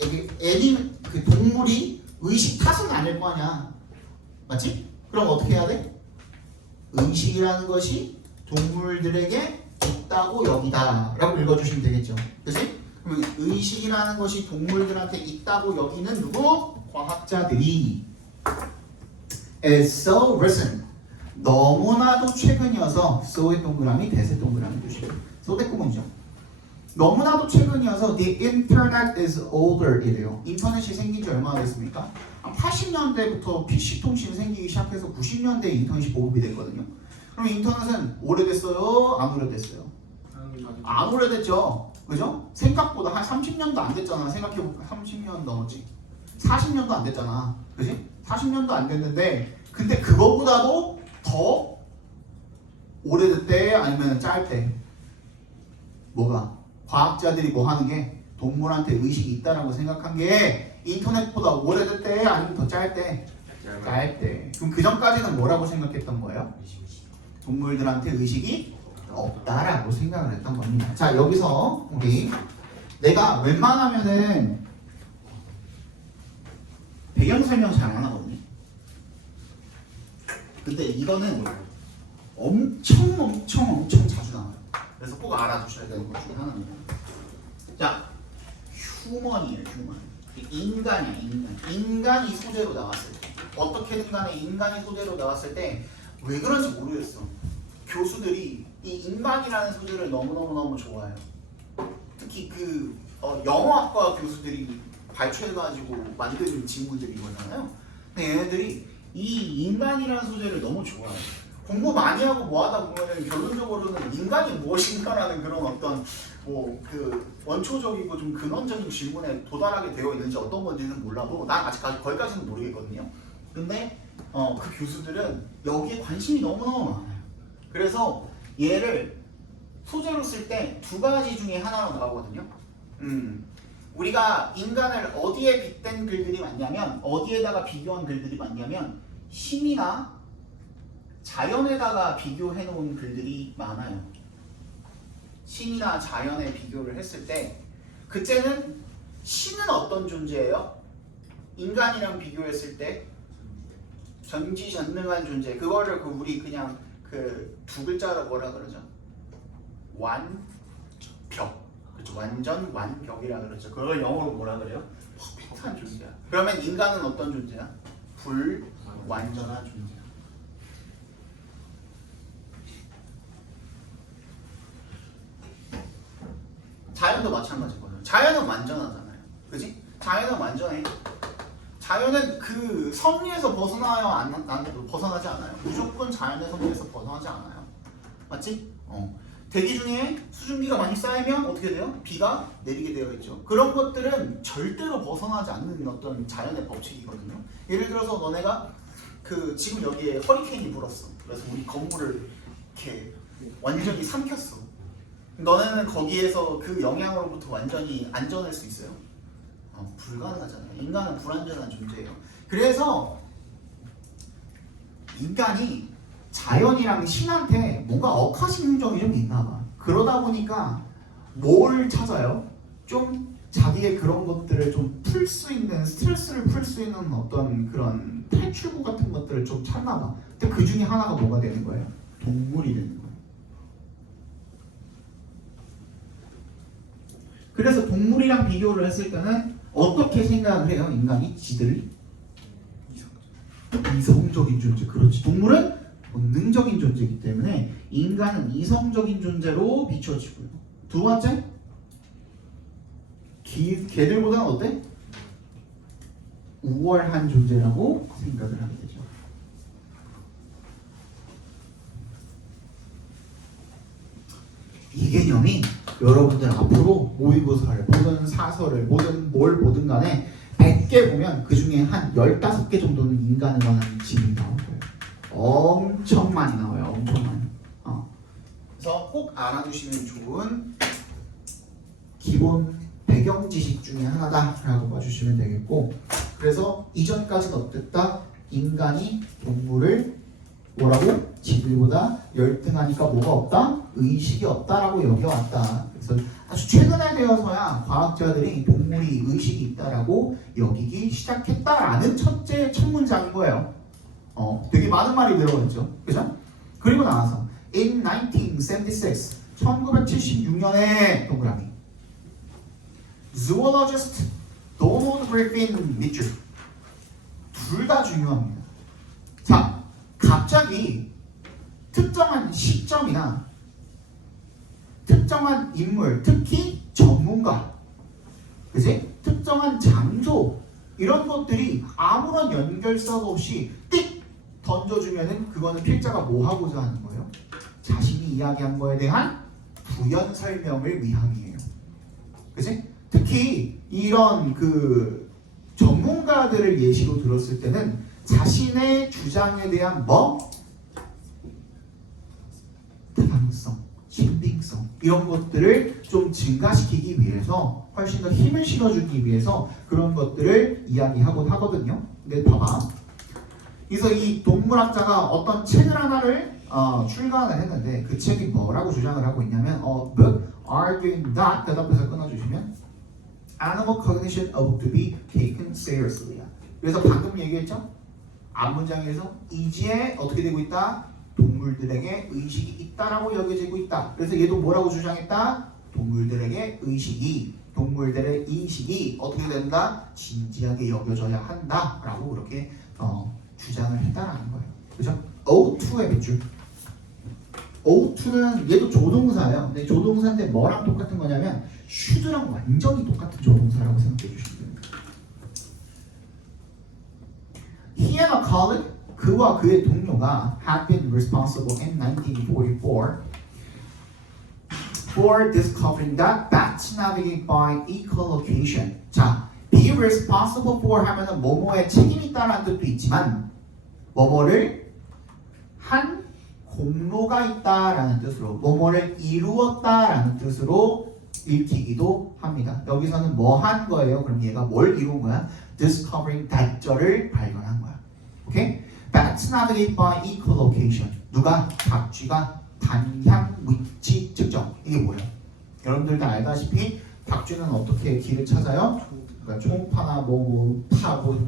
그 동물이 의식 탓은 아닐 거 아니야. 맞지? 그럼 어떻게 해야 돼? 의식이라는 것이 동물들에게 있다고 여기다 라고 읽어주시면 되겠죠. 그치? 그럼 의식이라는 것이 동물들한테 있다고 여기는 누구? 과학자들이 is so recent. 너무나도 최근이어서 so의 동그라미, that의 동그라미 주시고 so 대구문이죠. 너무나도 최근이어서 the internet is older 이래요. 인터넷이 생긴 지 얼마나 됐습니까? 80년대부터 PC통신 생기기 시작해서 90년대에 인터넷이 보급이 됐거든요. 그럼 인터넷은 오래됐어요? 안 오래됐어요? 안 오래됐죠. 그죠? 생각보다 한 30년도 안 됐잖아. 생각해보면 30년 넘었지. 40년도 안 됐잖아. 그지? 40년도 안 됐는데 근데 그거보다도 더 오래됐대 아니면 짧대? 뭐가? 과학자들이 뭐 하는 게 동물한테 의식이 있다라고 생각한 게 인터넷보다 오래됐대 아니면 더 짧대? 짧대. 그럼 그 전까지는 뭐라고 생각했던 거예요? 동물들한테 의식이 없다라고 생각을 했던 겁니다. 자, 여기서 우리 내가 웬만하면은 배경 설명 잘 안 하거든요. 근데 이거는 엄청 자주 나와요. 그래서 꼭 알아두셔야 되는 것 중에 하나입니다. 자, 휴먼이에요, 휴먼. 인간이에요, 인간. 인간이 소재로 나왔을 때, 어떻게든 간에 인간이 소재로 나왔을 때 왜 그런지 모르겠어. 교수들이 이 인간이라는 소재를 너무너무 좋아해요. 특히 그 영어학과 교수들이 발췌해가지고 만든 지문들이 이거잖아요. 근데 얘네들이 이 인간이라는 소재를 너무 좋아해요. 공부 많이 하고 뭐 하다 보면은 결론적으로는 인간이 무엇인가라는 그런 어떤 뭐 그 원초적이고 좀 근원적인 질문에 도달하게 되어 있는지 어떤 건지는 몰라도 난 아직 거기까지는 모르겠거든요. 근데 그 교수들은 여기에 관심이 너무너무 많아요. 그래서 얘를 소재로 쓸 때 두 가지 중에 하나로 나오거든요. 우리가 인간을 어디에 빗댄 글들이 많냐면 어디에다가 비교한 글들이 많냐면 신이나 자연에다가 비교해 놓은 글들이 많아요. 신이나 자연에 비교를 했을 때 그때는 신은 어떤 존재예요? 인간이랑 비교했을 때 전지전능한 존재. 그거를 우리 그냥 그 두 글자로 뭐라 그러죠? 완벽. 그렇죠. 완전 완벽이라 그러죠. 그걸 영어로 뭐라 그래요? 퍼펙트한 존재야. 그러면 인간은 어떤 존재야? 불완전한 존재야. 자연도 마찬가지거든요. 자연은 완전하잖아요. 그지? 자연은 완전해. 자연은 그 섭리에서 벗어나요? 안 벗어나지 않아요. 무조건 자연의 섭리에서 벗어나지 않아요. 맞지? 대기 중에 수증기가 많이 쌓이면 어떻게 돼요? 비가 내리게 되어 있죠. 그런 것들은 절대로 벗어나지 않는 어떤 자연의 법칙이거든요. 예를 들어서 너네가 그 지금 여기에 허리케인이 불었어. 그래서 우리 건물을 이렇게 완전히 삼켰어. 너네는 거기에서 그 영향으로부터 완전히 안전할 수 있어요? 불가능하잖아요. 인간은 불완전한 존재예요. 그래서 인간이 자연이랑 신한테 뭔가 억하심정이 좀 있나 봐. 그러다 보니까 뭘 찾아요? 좀 자기의 그런 것들을 좀 풀 수 있는, 스트레스를 풀 수 있는 어떤 그런 탈출구 같은 것들을 좀 찾나 봐. 근데 그 중에 하나가 뭐가 되는 거예요? 동물이 되는 거예요. 그래서 동물이랑 비교를 했을 때는 어떻게 생각을 해요? 인간이 지들 이성적인 존재. 그렇지. 동물은 본능적인 존재이기 때문에 인간은 이성적인 존재로 비춰지고요. 두 번째, 개들보다는 어때? 우월한 존재라고 생각을 하게 되죠. 이 개념이 여러분들 앞으로 모의고사를 보든 사설을 보든 뭘 보든 간에 100개 보면 그 중에 한 15개 정도는 인간에 관한 질문이 나올 거예요. 엄청 많이 나와요. 엄청 많이. 그래서 꼭 알아두시면 좋은 기본 배경 지식 중에 하나다라고 봐주시면 되겠고, 그래서 이전까지는 어땠다? 인간이 동물을 뭐라고? 지들보다 열등하니까 뭐가 없다? 의식이 없다라고 여겨왔다. 그래서 아주 최근에 되어서야 과학자들이 동물이 의식이 있다라고 여기기 시작했다라는 첫 문장인 거예요. 되게 많은 말이 들어갔죠. 그죠? 그리고 나와서 in 1976, 1976년에 동그라미 zoologist Donald Griffin Mitchell, 둘 다 중요합니다. 자, 갑자기 특정한 시점이나 특정한 인물, 특히 전문가, 그지? 특정한 장소, 이런 것들이 아무런 연결성 없이 띡 던져주면은 그거는 필자가 뭐 하고자 하는 거예요? 자신이 이야기한 거에 대한 부연 설명을 위함이에요. 그치? 특히 이런 그 전문가들을 예시로 들었을 때는 자신의 주장에 대한 타당성, 신빙성, 이런 것들을 좀 증가시키기 위해서, 훨씬 더 힘을 실어주기 위해서 그런 것들을 이야기하곤 하거든요. 근데 봐봐, 그래서 이 동물학자가 어떤 책을 하나를 출간을 했는데 그 책이 뭐라고 주장을 하고 있냐면 book arguing that, 대답해서 끊어주시면 animal cognition ought to be taken seriously. 그래서 방금 얘기했죠? 앞문장에서 이지에 어떻게 되고 있다? 동물들에게 의식이 있다라고 여겨지고 있다. 그래서 얘도 뭐라고 주장했다? 동물들에게 의식이, 동물들의 인식이 어떻게 된다? 진지하게 여겨져야 한다라고 그렇게 주장을 했다라는 거예요. 그죠? O2의 밑줄. O2는 얘도 조동사예요. 근데 조동사인데 뭐랑 똑같은 거냐면 should랑 완전히 똑같은 조동사라고 생각해 주시면 됩니다. He and a colleague, 그와 그의 동료가 had been responsible in 1944 for discovering that bats navigate by echolocation. 자, be responsible for 하면은 뭐뭐에 책임이 있다라는 뜻도 있지만 뭐뭐를 한 공로가 있다라는 뜻으로 뭐뭐를 이루었다라는 뜻으로 읽히기도 합니다. 여기서는 뭐 한 거예요? 그럼 얘가 뭘 이룬 거야? discovering that절을 발견한 거야. 오케이? Bats navigate by echolocation. 누가? 박쥐가 방향 위치 측정. 이게 뭐예요? 여러분들 다 알다시피 박쥐는 어떻게 길을 찾아요? 그러니까 초음파나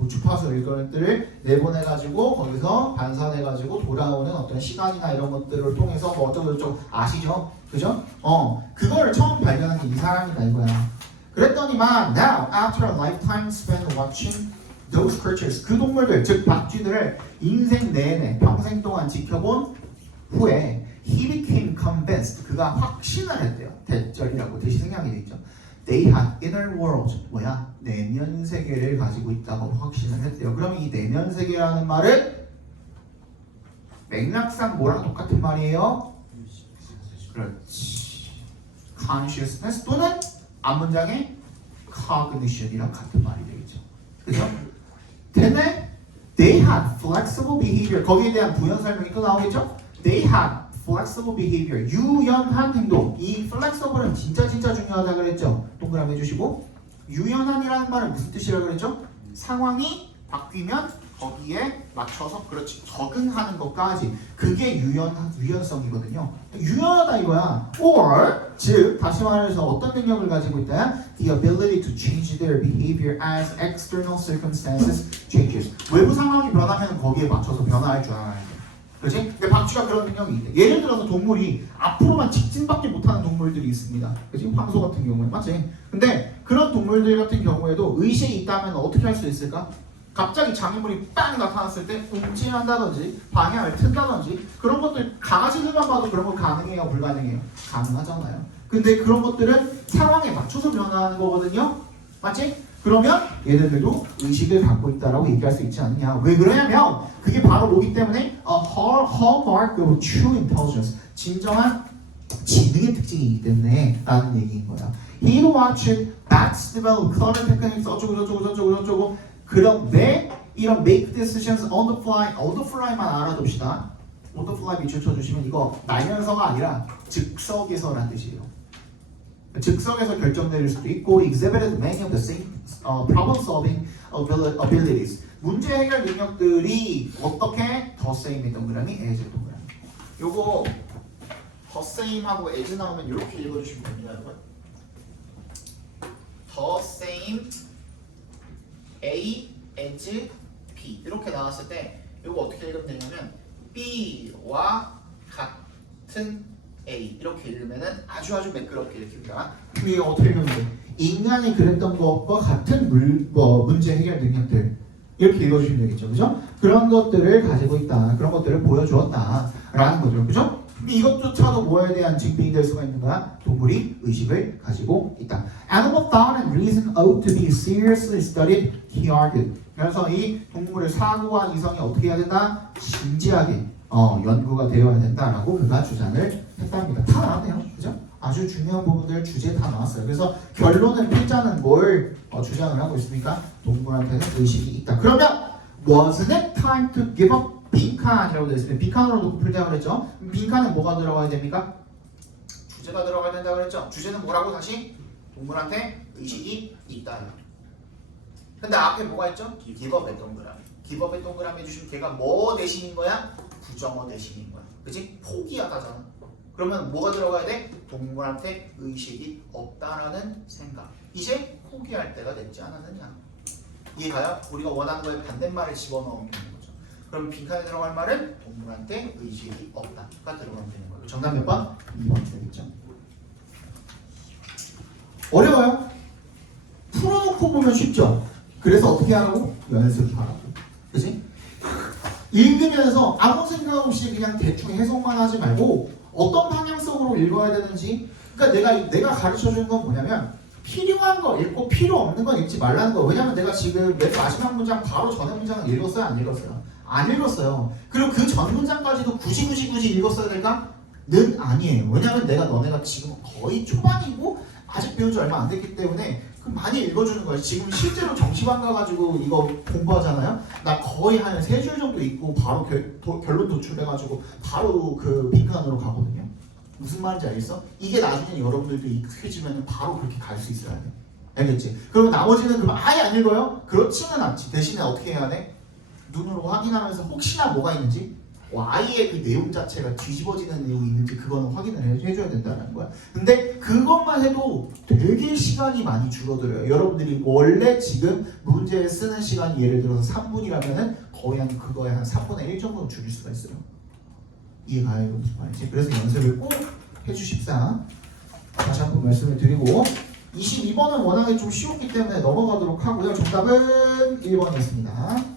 주파수 이런 것들을 내보내가지고 거기서 반사해가지고 돌아오는 어떤 시간이나 이런 것들을 통해서 뭐 어쩌고저쩌고 아시죠? 그죠? 그걸 처음 발견한 게 이 사람이다 이거야. 그랬더니만 now after a lifetime spent watching those creatures, 그 동물들 즉 박쥐들을 인생 내내 평생 동안 지켜본 후에 he became convinced, 그가 확신을 했대요. 대절이라고 뜻이 생략이 돼 있죠. They had inner world, 뭐야? 내면 세계를 가지고 있다고 확신을 했대요. 그럼 이 내면 세계라는 말은 맥락상 뭐랑 똑같은 말이에요? 그렇지. consciousness 또는 앞문장에 cognition이랑 같은 말이 되겠죠. 그죠? 근데 they had flexible behavior, 거기에 대한 부연 설명이 또 나오겠죠? They had flexible behavior, 유연한 행동. 이 flexible은 진짜 중요하다 그랬죠? 동그라미 해주시고, 유연한이라는 말은 무슨 뜻이라고 그랬죠? 상황이 바뀌면 거기에 맞춰서 그렇지 적응하는 것까지, 그게 유연성이거든요. 유연하다 이거야. Or 즉 다시 말해서 어떤 능력을 가지고 있다? The ability to change their behavior as external circumstances changes. 외부 상황이 변하면 거기에 맞춰서 변화할 줄 알아야 돼. 그렇지? 근데 박쥐가 그런 능력이 있대. 예를 들어서 동물이 앞으로만 직진밖에 못하는 동물들이 있습니다. 그렇지? 황소 같은 경우에 맞지? 근데 그런 동물들 같은 경우에도 의식이 있다면 어떻게 할 수 있을까? 갑자기 장애물이 빵 나타났을 때 움찔한다든지 방향을 튼다든지 그런 것들 강아지들만 봐도 그런 거 가능해요? 불가능해요? 가능하잖아요. 근데 그런 것들은 상황에 맞춰서 변화하는 거거든요. 맞지? 그러면 얘네들도 의식을 갖고 있다라고 얘기할 수 있지 않느냐. 왜 그러냐면 그게 바로 뭐기 때문에 a hallmark of true intelligence, 진정한 지능의 특징이기 때문에 라는 얘기인 거야. He watched bats develop clever techniques 어쩌고 그런데 이런 make decisions on the fly만 알아둡시다. on the fly 밑줄 쳐주시면 이거 날면서가 아니라 즉석에서라는 뜻이에요. 즉석에서 결정 내릴 수도 있고 exhibited many of the same problem solving abilities. 문제 해결 능력들이 어떻게 the same의 동그라미, as의 동그라미. 요거 the same하고 as 나오면 이렇게 읽어주시면 됩니다, 여러분. the same, A, as, B 이렇게 나왔을 때 이거 어떻게 읽으면 되냐면 B와 같은 A 이렇게 읽으면은 아주 매끄럽게 읽힙니다. 이게 어떻게 읽으면 돼? 인간이 그랬던 것과 같은 문제 해결 능력들 이렇게 읽어주시면 되겠죠, 그죠? 그런 것들을 가지고 있다, 그런 것들을 보여주었다라는 거죠, 그죠? 이것조차도 뭐에 대한 증빙이 될 수가 있는 거야? 동물이 의식을 가지고 있다. Animal thought and reason ought to be seriously studied, he argued. 그래서 이 동물의 사고와 이성이 어떻게 해야 된다? 진지하게 연구가 되어야 된다라고 그가 주장을 했답니다. 다 나왔네요, 그죠? 아주 중요한 부분들 주제 다 나왔어요. 그래서 결론은 필자는 뭘 주장을 하고 있습니까? 동물한테는 의식이 있다. 그러면 wasn't it time to give up? 빈칸이라고 되어 있습니다. 빈칸으로 놓고 풀자고 그랬죠? 빈칸에 뭐가 들어가야 됩니까? 주제가 들어가야 된다고 그랬죠? 주제는 뭐라고 다시? 동물한테 의식이 있다. 근데 앞에 뭐가 있죠? 기법의 동그라미. 기법의 동그라미 해주시면 걔가 뭐 대신인 거야? 부정어 대신인 거야. 그치? 포기하다잖아. 그러면 뭐가 들어가야 돼? 동물한테 의식이 없다라는 생각. 이제 포기할 때가 됐지 않았느냐. 이해가요? 우리가 원하는 거에 반대말을 집어넣으면 되는 거죠. 그럼 빈칸에 들어갈 말은 동물한테 의식이 없다가 들어가면 되는 거예요. 정답 몇 번? 2번 되겠죠. 어려워요? 풀어놓고 보면 쉽죠? 그래서 어떻게 하라고? 연습하라고. 그치? 읽으면서 아무 생각 없이 그냥 대충 해석만 하지 말고 어떤 방향성으로 읽어야 되는지, 그러니까 내가 가르쳐준 건 뭐냐면 필요한 거 읽고 필요 없는 건 읽지 말라는 거예요. 왜냐면 내가 지금 맨 마지막 문장 바로 전에 문장을 읽었어요? 안 읽었어요? 안 읽었어요. 그리고 그 전 문장까지도 굳이 읽었어야 될까? 는 아니에요. 왜냐면 내가 너네가 지금 거의 초반이고 아직 배운 지 얼마 안 됐기 때문에 많이 읽어주는 거예요. 지금 실제로 정시반 가가지고 이거 공부하잖아요. 나 거의 한 3줄 정도 읽고 바로 결론 도출해가지고 바로 그 빈칸으로 가거든요. 무슨 말인지 알겠어? 이게 나중에 여러분들도 익숙해지면 바로 그렇게 갈 수 있어야 돼. 알겠지? 그럼 나머지는 그럼 아예 안 읽어요? 그렇지는 않지. 대신에 어떻게 해야 돼? 눈으로 확인하면서 혹시나 뭐가 있는지 아예 그 내용 자체가 뒤집어지는 내용이 있는지 그거는 확인을 해줘야 된다는 거야. 근데 그것만 해도 되게 시간이 많이 줄어들어요. 여러분들이 원래 지금 문제 쓰는 시간이 예를 들어서 3분이라면은 거의 한 그거에 한 3분의 1 정도는 줄일 수가 있어요. 이해가요? 무슨 말인지. 그래서 연습을 꼭 해주십사. 다시 한번 말씀을 드리고 22번은 워낙에 좀 쉬웠기 때문에 넘어가도록 하고요. 정답은 1번이었습니다.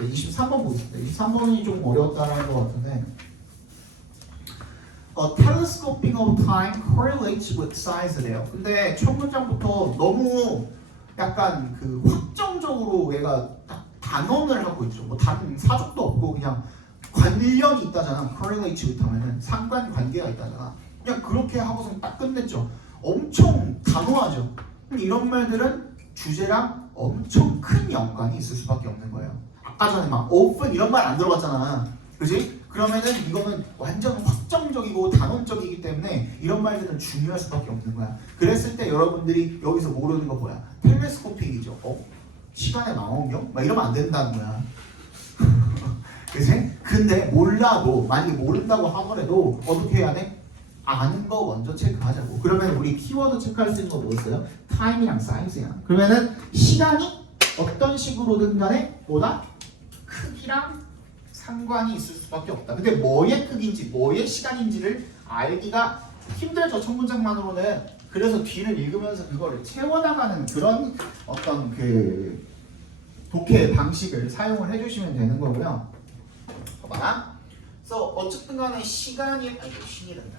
23번 보겠습니다. 23번이 좀 어려웠다는 것 같은데 telescoping of time correlates with size래요. 근데 첫 문장부터 너무 약간 그 확정적으로 얘가 딱 단언을 하고 있죠. 뭐 다른 사족도 없고 그냥 관련이 있다잖아. correlates with 하면은 상관관계가 있다잖아. 그냥 그렇게 하고서 딱 끝냈죠. 엄청 단호하죠. 이런 말들은 주제랑 엄청 큰 연관이 있을 수밖에 없는 거예요. 아까 전에 막 often 이런 말 안 들어봤잖아. 그지? 그러면은 이거는 완전 확정적이고 단언적이기 때문에 이런 말들은 중요할 수밖에 없는 거야. 그랬을 때 여러분들이 여기서 모르는 거 뭐야? 텔레스코픽이죠. 시간의 망원경? 막 이러면 안 된다는 거야. 그지? 근데 몰라도 만약에 모른다고 하더라도 어떻게 해야 돼? 아는 거 먼저 체크하자고. 그러면 우리 키워드 체크할 수 있는 거 뭐였어요? 타임이랑 사이즈야. 그러면은 시간이 어떤 식으로든 간에 뭐다? 크기랑 상관이 있을 수밖에 없다. 근데 뭐의 크기인지 뭐의 시간인지를 알기가 힘들죠. 첫 문장만으로는. 그래서 뒤를 읽으면서 그거를 채워나가는 그런 어떤 그 독해 방식을 사용을 해주시면 되는 거고요. 봐봐. 그래서 어쨌든 간에 시간이 아이고 신이 된다.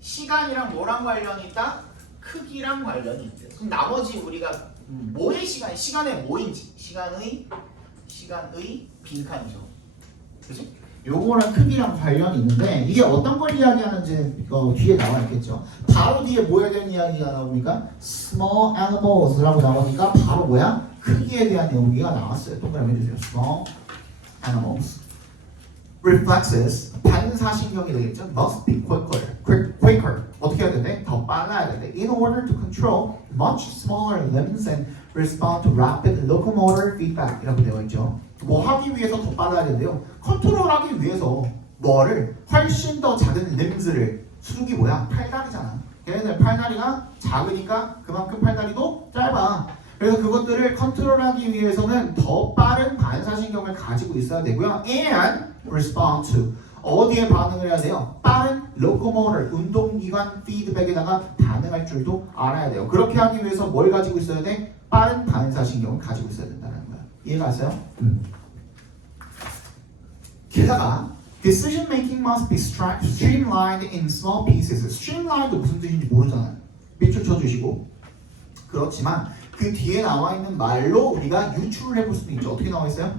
시간이랑 뭐랑 관련이 있다? 크기랑 관련이 있대요. 그럼 나머지 우리가 뭐의 시간, 시간의 뭐인지 시간의 빈칸이죠. 그지? 요거랑 크기랑 관련이 있는데 이게 어떤 걸 이야기하는지 뒤에 나와 있겠죠. 바로 뒤에 뭐에 대한 이야기가 나오니까 small animals라고 나오니까 바로 뭐야? 크기에 대한 내용이 나왔어요. 동그라미 해주세요. small animals. reflexes 반사신경이 되겠죠. must be quicker. 어떻게 해야 되는데? 더 빨라야 되는데 in order to control much smaller limbs and respond to rapid locomotor feedback 이라고 되어 있죠. 뭐 하기 위해서 더 빨라야 되는데요. 컨트롤하기 위해서 뭐를 훨씬 더 작은 limbs를 수륙이 뭐야? 팔다리잖아. 걔네들 팔다리가 작으니까 그만큼 팔다리도 짧아. 그래서 그것들을 컨트롤하기 위해서는 더 빠른 반사신경을 가지고 있어야 되고요. and respond to 어디에 반응을 해야 돼요? 빠른 locomotor 운동기관 피드백에다가 반응할 줄도 알아야 돼요. 그렇게 하기 위해서 뭘 가지고 있어야 돼? 빠른 반사신경을 가지고 있어야 된다는 거야. 이해가세요? 게다가 decision making must be streamlined in small pieces. streamlined 무슨 뜻인지 모르잖아요. 밑줄 쳐주시고. 그렇지만 그 뒤에 나와 있는 말로 우리가 유추를 해볼 수도 있죠. 어떻게 나와 있어요?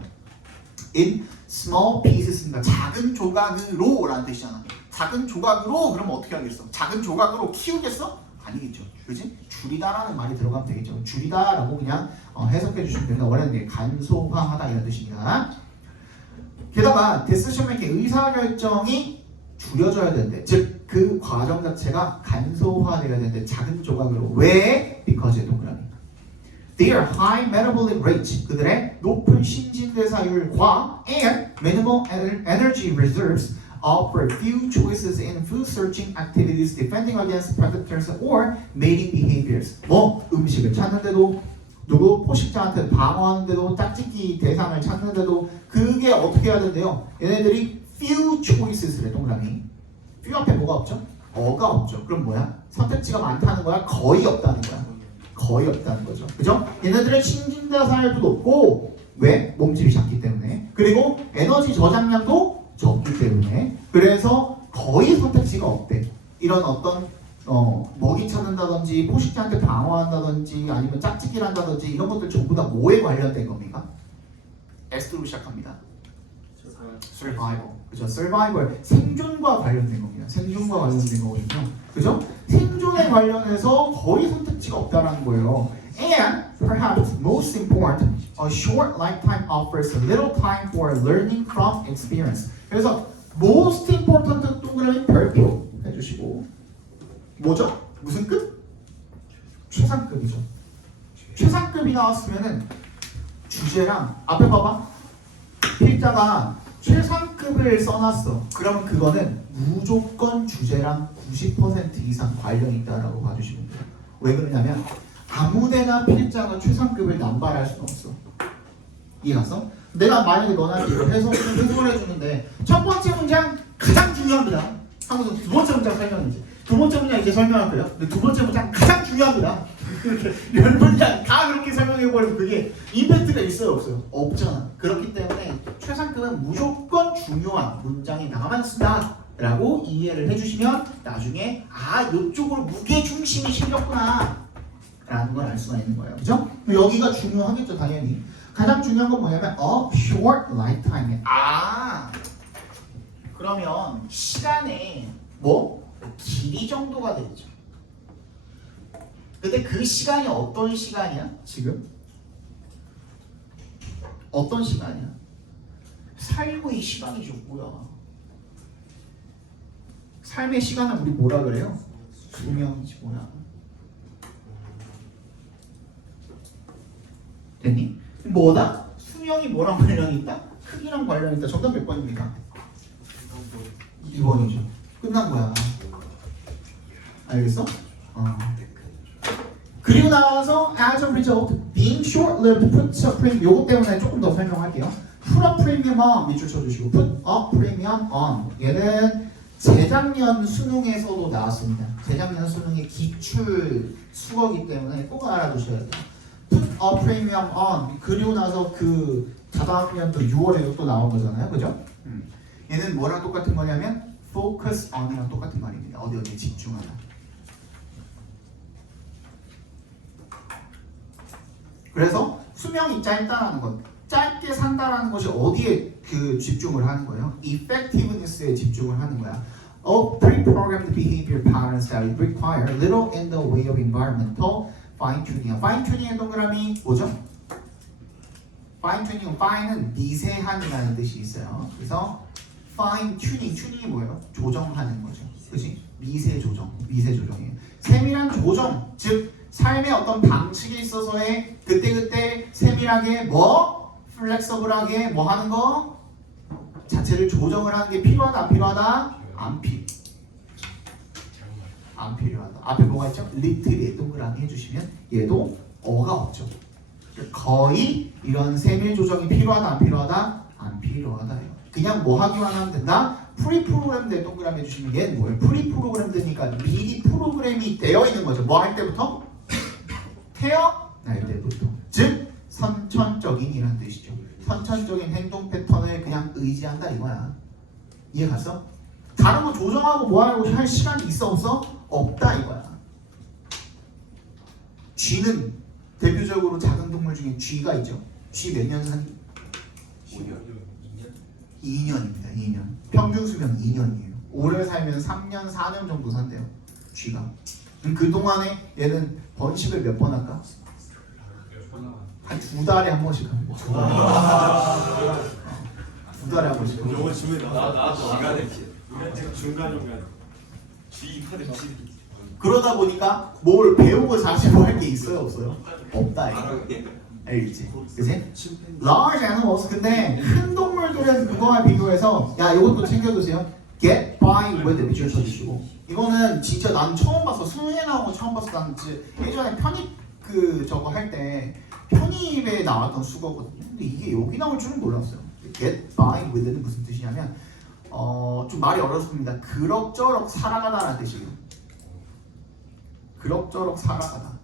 in small pieces입니다. 작은 조각으로 라는 뜻이잖아. 작은 조각으로 그러면 어떻게 하겠어? 작은 조각으로 키우겠어? 아니겠죠. 그지? 줄이다라는 말이 들어가면 되겠죠. 줄이다라고 그냥 해석해 주시면 됩니다. 원래는 간소화하다 이런 뜻입니다. 게다가 decision making 의사결정이 줄여져야 되는데 즉 그 과정 자체가 간소화되어야 되는데 작은 조각으로 왜? because 동그라미 Their high metabolic rate 그들의 높은 신진대사율과 and minimal energy reserves offer few choices in food searching activities, defending against predators, or mating behaviors. 뭐 음식을 찾는데도 누구 포식자한테 방어하는데도 짝짓기 대상을 찾는데도 그게 어떻게 해야 된대요? 얘네들이 few choices래 동그라미. few 앞에 뭐가 없죠? 어가 없죠. 그럼 뭐야? 선택지가 많다는 거야? 거의 없다는 거야. 거의 없다는 거죠. 그죠? 얘네들은 신진대사율도 높고 왜? 몸집이 작기 때문에. 그리고 에너지 저장량도 적기 때문에. 그래서 거의 선택지가 없대. 이런 어떤 먹이 찾는다든지 포식자한테 방어한다든지 아니면 짝짓기를 한다든지 이런 것들 전부 다 뭐에 관련된 겁니까? S로 시작합니다. survival. 그죠? survival. 생존과 관련된 겁니다. 생존과 관련된 거거든요. 그죠? 생존에 관련해서 거의 선택지가 없다라는 거예요. And perhaps most important, a short lifetime offers little time for learning from experience. 그래서 most important 동그라미 별표 해주시고 뭐죠? 무슨 급? 최상급이죠. 최상급이 나왔으면은 주제랑 앞에 봐봐. 필자가 최상급을 써놨어. 그러면 그거는 무조건 주제랑 90% 이상 관련이 있다라고 봐주시면 돼요. 왜 그러냐면 아무데나 필자가 최상급을 남발할 수는 없어. 이해갔어? 내가 만약에 너한테 이거 해석을 해주는데 첫 번째 문장 가장 중요합니다. 하고서 두 번째 문장 설명이지. 두 번째 문장 이제 설명할 거예요. 근데 두 번째 문장 가장 중요합니다. 열 문장 다 그렇게 설명해버리면 그게 임팩트가 있어요 없어요? 없잖아. 그렇기 때문에 최상급은 무조건 중요한 문장이 나가만 쓴다 라고 이해를 해주시면 나중에 아 이쪽으로 무게중심이 실렸구나 라는 걸 알 수가 있는 거예요. 그죠? 여기가 중요하겠죠 당연히. 가장 중요한 건 뭐냐면 a short lifetime. 아 그러면 시간의 뭐? 길이 정도가 되죠. 근데 그 시간이 어떤 시간이야? 지금? 어떤 시간이야? 삶의 시간이죠. 뭐야? 삶의 시간은 우리 뭐라 그래요? 수명이지 뭐야? 됐니? 뭐다? 수명이 뭐랑 관련이 있다? 크기랑 관련이 있다. 정답 몇 번입니까? 2번이죠. 끝난 거야. 알겠어? 그리고 나와서 as a result, being short-lived puts a premium. 요거 때문에 조금 더 설명할게요. Put a premium on 밑줄 쳐주시고 put a premium on. 얘는 재작년 수능에서도 나왔습니다. 재작년 수능의 기출 수거기 때문에 꼭 알아두셔야 돼요. Put a premium on. 그리고 나서 그 다다음 년도 6월에도 또 나온 거잖아요, 그죠? 얘는 뭐랑 똑같은 거냐면 focus on이랑 똑같은 말입니다. 어디에 집중하다. 그래서 수명이 짧다라는 것, 짧게 산다라는 것이 어디에 그 집중을 하는 거예요? effectiveness에 집중을 하는 거야. Of pre-programmed behavior patterns that require little in the way of environmental fine-tuning. fine-tuning의 동그라미 뭐죠? fine-tuning, fine은 미세한이라는 뜻이 있어요. 그래서 fine-tuning, tuning이 뭐예요? 조정하는 거죠. 그렇지? 미세 조정이에요. 세밀한 조정, 즉 삶의 어떤 방식에 있어서의 그때그때 세밀하게 뭐? 플렉서블하게 뭐 하는 거? 자체를 조정을 하는 게 필요하다 안 필요하다? 안 필요하다. 앞에 뭐가 있죠? 리틀에 동그라미 해주시면 얘도 어가 없죠. 거의 이런 세밀 조정이 필요하다 안 필요하다? 안 필요하다. 그냥 뭐 하기만 하면 된다? 프리 프로그램 동그라미 해주시면 얘는 뭐예요? 프리 프로그램 되니까 미리 프로그램이 되어 있는 거죠. 뭐 할 때부터? 태어날 때부터. 즉 선천적인이라는 뜻이죠. 선천적인 행동 패턴을 그냥 의지한다 이거야. 이해 갔어? 다른 거 조정하고 뭐 하고 할 시간이 있어 없어? 없다 이거야. 쥐는 대표적으로 작은 동물 중에 쥐가 있죠. 쥐 몇 년 산? 2년입니다. 2년. 평균 수명 2년이에요. 오래 살면 3년, 4년 정도 산대요. 쥐가. 그 동안에 얘는 번식을 몇 번 할까? 한 2달에 한 번씩 하는 거야. 2달에 한 번씩. 요거 질문 나왔죠. 중간에 중간. 그러다 보니까 뭘 배우고 자시고 할 게 있어요, 없어요? 없다 이거. 알겠지? 그치? Large animals. 근데 큰 동물들은 그거와 비교해서 야 이것도 챙겨두세요. get by with it 밑줄 쳐주시고 이거는 진짜 난 처음 봤어. 수능에 나온 거 처음 봤어. 난 진짜 예전에 편입 그 저거 할 때 편입에 나왔던 수거거든요. 근데 이게 여기 나올 줄은 몰랐어요. get by with it은 무슨 뜻이냐면 좀 말이 어렵습니다. 그럭저럭 살아가다라는 뜻이에요. 그럭저럭 살아가다.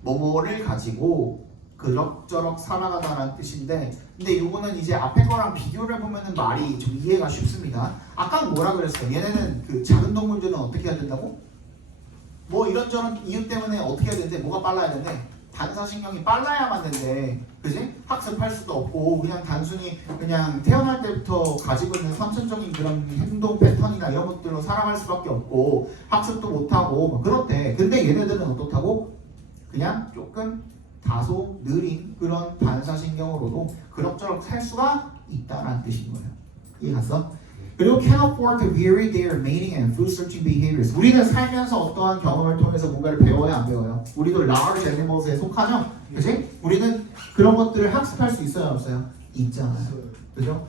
뭐뭐를 가지고 그럭저럭 살아가다라는 뜻인데 근데 이거는 이제 앞에 거랑 비교를 해보면 말이 좀 이해가 쉽습니다. 아까 뭐라 그랬어요? 얘네는 그 작은 동물들은 어떻게 해야 된다고? 뭐 이런저런 이유 때문에 어떻게 해야 되는데 뭐가 빨라야 되는데 반사신경이 빨라야만 되는데 그지? 학습할 수도 없고 그냥 단순히 그냥 태어날 때부터 가지고 있는 선천적인 그런 행동 패턴이나 이런 것들로 살아갈 수밖에 없고 학습도 못하고 뭐 그렇대. 근데 얘네들은 어떻다고? 그냥 조금 다소 느린 그런 반사신경으로도 그럭저럭 살 수가 있다라는 뜻인 거예요. 이해 갔어? 그리고 can afford to vary their mating and food searching behaviors. 우리는 살면서 어떠한 경험을 통해서 뭔가를 배워야 안 배워요? 우리도 large animals에 속하죠? 그치? 우리는 그런 것들을 학습할 수 있어요 없어요? 있잖아요. 그죠?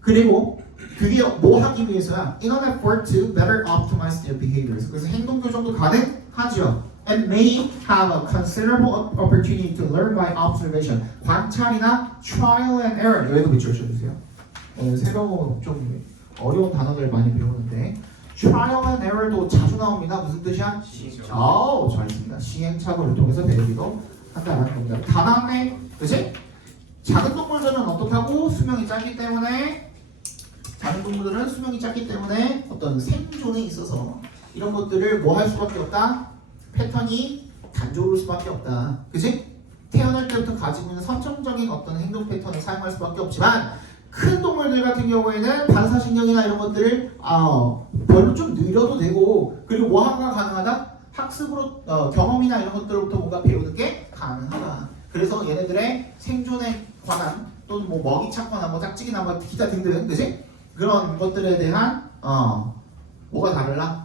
그리고 그게 뭐 하기 위해서야? In an effort to better optimize their behaviors. 그래서 행동 교정도 가능하죠. And may have a considerable opportunity to learn by observation. 관찰이나 trial and error. 여기도 밑줄 쳐주세요. 새로운 좀 어려운 단어들 많이 배우는데 trial and error도 자주 나옵니다. 무슨 뜻이야? 시행착오. 잘했습니다. 시행착오를 통해서 배우기도 한다는 겁니다. 다음에 그치? 작은 동물들은 어떻다고? 수명이 짧기 때문에 작은 동물들은 수명이 짧기 때문에 어떤 생존에 있어서 이런 것들을 뭐 할 수밖에 없다? 패턴이 단조로울 수밖에 없다. 그치? 태어날 때부터 가지고 있는 선천적인 어떤 행동 패턴을 사용할 수밖에 없지만 큰 동물들 같은 경우에는 반사신경이나 이런 것들을 별로 좀 느려도 되고 그리고 뭐 하나가 가능하다? 학습으로 경험이나 이런 것들로부터 뭔가 배우는 게 가능하다. 그래서 얘네들의 생존에 관한 또는 뭐 먹이 찾거나 뭐 짝짓기나 뭐 기타 등등 그치? 그런 것들에 대한 뭐가 다르라?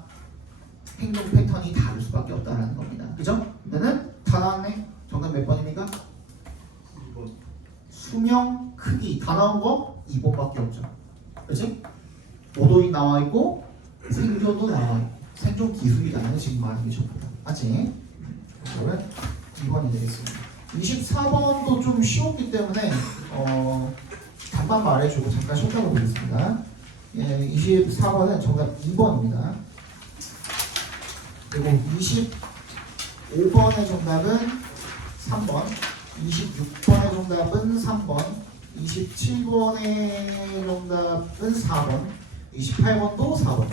행동 패턴이 다를 수밖에 없다라는 겁니다. 그죠? 그러면은 다 나왔네. 정답 몇 번입니까? 2번. 수명 크기 다 나온 거 2번밖에 없죠. 그렇지? 모도인 나와 있고 생존도 나와 있고 생존 기술이라는 지금 말하는 게 전부 다. 맞지? 그러면 2번이 되겠습니다. 24번도 좀 쉬웠기 때문에 답만 말해주고 잠깐 쉬었다고 보겠습니다. 예, 24번은 정답 2번입니다. 그리고 25번의 정답은 3번, 26번의 정답은 3번, 27번의 정답은 4번, 28번도 4번.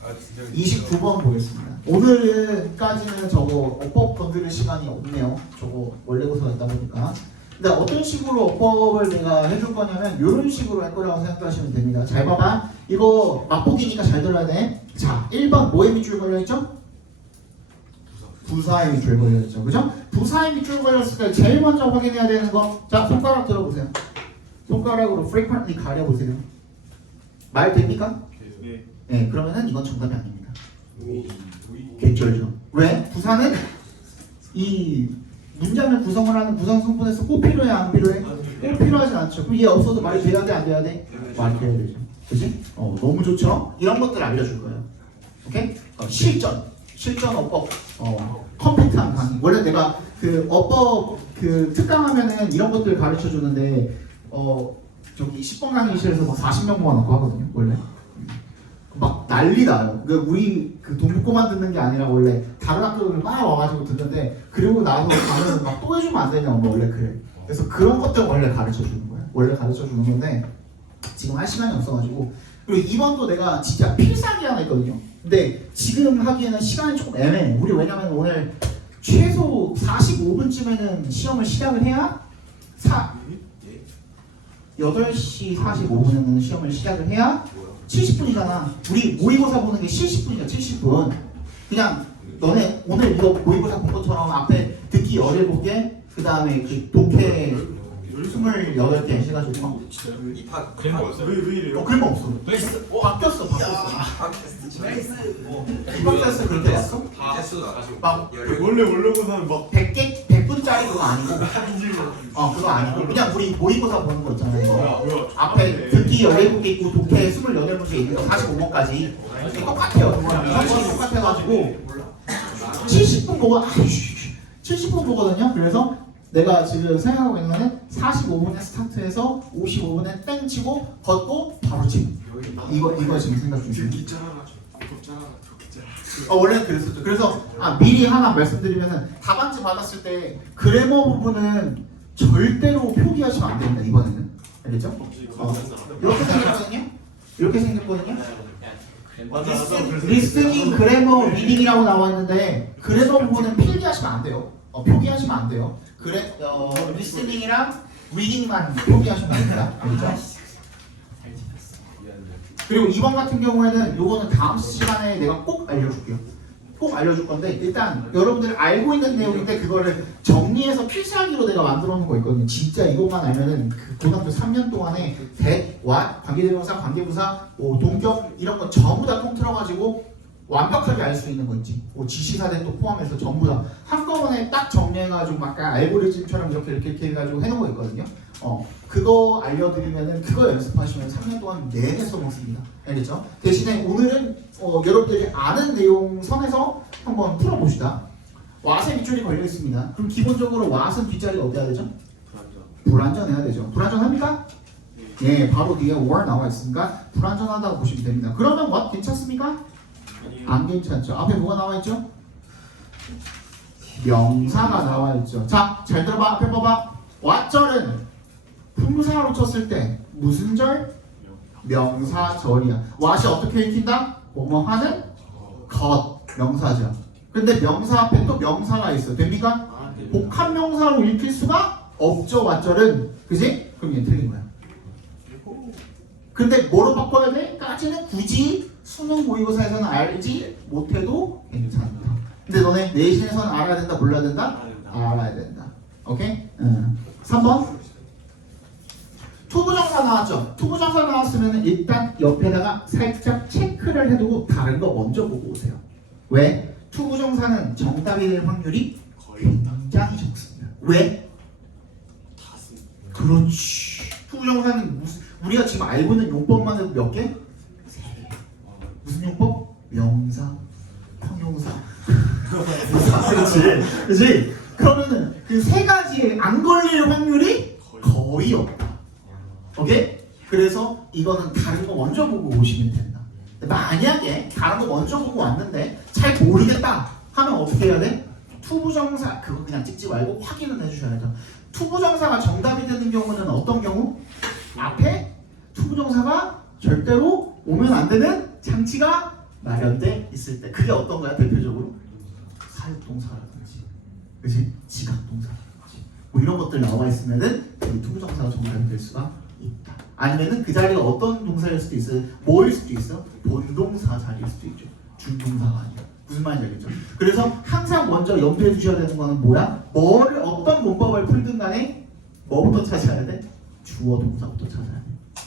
아 진짜 29번 보겠습니다. 오늘까지는 저거 어법 건드릴 시간이 없네요. 저거 원래부터 했다 보니까. 근데 어떤 식으로 어법을 내가 해줄 거냐면 이런 식으로 할 거라고 생각하시면 됩니다. 잘 봐봐. 이거 맛보기니까 잘 들어야 돼. 자, 1번 뭐에 밑줄 걸려있죠? 부사에 밑줄 걸려있죠. 그죠? 부사에 밑줄 걸렸을 때 제일 먼저 확인해야 되는 거. 자, 손가락 들어보세요. 손가락으로 frequently 가려보세요. 말 됩니까? 네. 네, 그러면은 이건 정답이 아닙니다. 개쩔죠. 왜? 부사는 이 문장을 구성을 하는 구성 성분에서 꼭 필요해 안 필요해? 꼭 필요하지 않죠. 그럼 얘 없어도 말이 돼야 돼 안 돼야 돼? 말이 돼야 되죠. 그치? 너무 좋죠? 이런 것들 알려줄 거예요. 오케이? 실전 어법 컴퓨터한 강의. 원래 내가 그 어법 그 특강하면은 이런 것들 가르쳐 주는데 저기 10번 강의실에서 막 40명 모아놓고 하거든요. 원래 막 난리 나요. 우리 그 동북고만 듣는 게 아니라 원래 다른 학교들 막 와가지고 듣는데 그리고 나서 가면 막 또 해주면 안 되냐 원래 그래. 그래서 그런 것들 원래 가르쳐 주는 거예요. 원래 가르쳐 주는 건데 지금 할 시간이 없어가지고. 그리고 2번도 내가 진짜 필살기 하나 있거든요. 근데 지금 하기에는 시간이 조금 애매해. 우리 왜냐면 오늘 최소 45분쯤에는 시험을 시작을 해야 8시 45분에는 시험을 시작을 해야 70분이잖아. 우리 모의고사 보는 게 70분이야. 70분. 그냥 너네 오늘 이거 모의고사 본 것처럼 앞에 듣기 17개 그 다음에 그 독해 28개 해가지고 이다 그런 거 없어요? 왜 이래요? 그런 거 없어. 베이스 바뀌었어. 이번 테스트 그렇게 왔어? 다 됐어. 막 원래 원래보다는 막 100개 100분짜리 뒷자리 그거 아니고 그거 아니고 그냥 우리 모의고사 보는 거 있잖아요. 뭐야? 앞에 듣기 17개 있고 독해 24문제 있는 거 45번까지 똑같아요. 형식이 똑같아가지고 70분 보고 70분 보거든요. 그래서 내가 지금 생각하고 있는 거는 45분에 스타트해서 55분에 땡 치고 걷고 바로 치고 이거 지금 생각 중이에요. 원래는 그랬었죠. 그래서 미리 하나 말씀드리면은 답안지 받았을 때 그래머 부분은 절대로 표기하시면 안 됩니다. 이번에는 알겠죠? 이렇게 생겼거든요. 이렇게 생겼거든요. 리스닝, 그래머, 리딩이라고 나와 있는데 그래머 부분은 필기하시면 안 돼요. 표기하시면 안 돼요. 리스닝이랑 리딩만 표기하시면 됩니다. 알겠죠? 그리고 이번 같은 경우에는 요거는 다음 시간에 내가 꼭 알려줄게요. 꼭 알려줄 건데 일단 여러분들이 알고 있는 내용인데 그거를 정리해서 필사하기로 내가 만들어 놓은 거 있거든요. 진짜 이것만 알면은 그 고등학교 3년 동안에 대, 와, 관계대명사, 관계부사, 동격 이런 거 전부 다 통틀어가지고 완벽하게 알 수 있는 거 있지. 지시사대도 포함해서 전부 다 한꺼번에 딱 정리해가지고 막 알고리즘처럼 이렇게 해가지고 해놓은 거 있거든요. 그거 알려드리면은 그거 연습하시면 3년 동안 내내 써먹습니다. 알겠죠? 대신에 오늘은 여러분들이 아는 내용 선에서 한번 풀어봅시다. 왓에 밑줄이 걸려 있습니다. 그럼 기본적으로 왓은 뒷자리가 어때야 되죠? 불완전해야 되죠. 불완전합니까? 예, 바로 뒤에 were 나와 있으니까 불완전하다고 보시면 됩니다. 그러면 what 괜찮습니까? 안 괜찮죠. 앞에 뭐가 나와 있죠? 명사가 나와 있죠. 자, 잘 들어봐. 앞에 봐봐. what절은 품사로 쳤을 때 무슨 절? 명사절이야. what이 어떻게 읽힌다? 뭐뭐 하는 것 명사죠. 근데 명사 앞에 또 명사가 있어. 됩니까? 복합 명사로 읽힐 수가 없죠. what절은. 그지? 그럼 얘 틀린 거야. 근데 뭐로 바꿔야 돼? 까지는 굳이 수능 모의고사에서는 알지 못해도 괜찮다. 근데 너네 내신에서는 알아야 된다, 몰라야 된다? 알아야 된다. 오케이? 3번. 투부정사 나왔죠? 투부정사 나왔으면 일단 옆에다가 살짝 체크를 해두고 다른 거 먼저 보고 오세요. 왜? 투부정사는 정답이 될 확률이 굉장히 적습니다. 왜? 그렇지. 투부정사는 우리가 지금 알고 있는 용법만 해도 몇 개? 3개. 무슨 용법? 명사, 형용사. 그렇지. 그러면은 그 세 가지에 안 걸릴 확률이 거의 없다. 오케이? 그래서 이거는 다른 거 먼저 보고 오시면 된다. 만약에 다른 거 먼저 보고 왔는데 잘 모르겠다 하면 어떻게 해야 돼? 투부정사 그거 그냥 찍지 말고 확인을 해주셔야죠. 투부정사가 정답이 되는 경우는 어떤 경우? 앞에 투부정사가 절대로 오면 안 되는 장치가 마련돼 있을 때. 그게 어떤 거야 대표적으로? 사역동사라든지, 그렇지? 지각동사라든지 뭐 이런 것들 나와 있으면은 이 투부정사가 정답이 될 수가 있다. 아니면은 그 자리가 어떤 동사일 수도 있어요. 뭐일 수도 있어? 본동사 자리일 수도 있죠. 준동사가 아니라. 무슨 말인지 알겠죠? 그래서 항상 먼저 염두해 두셔야 되는 거는 뭐야? 뭘 어떤 문법을 풀든 간에 뭐부터 찾아야 돼? 주어 동사부터 찾아야 돼.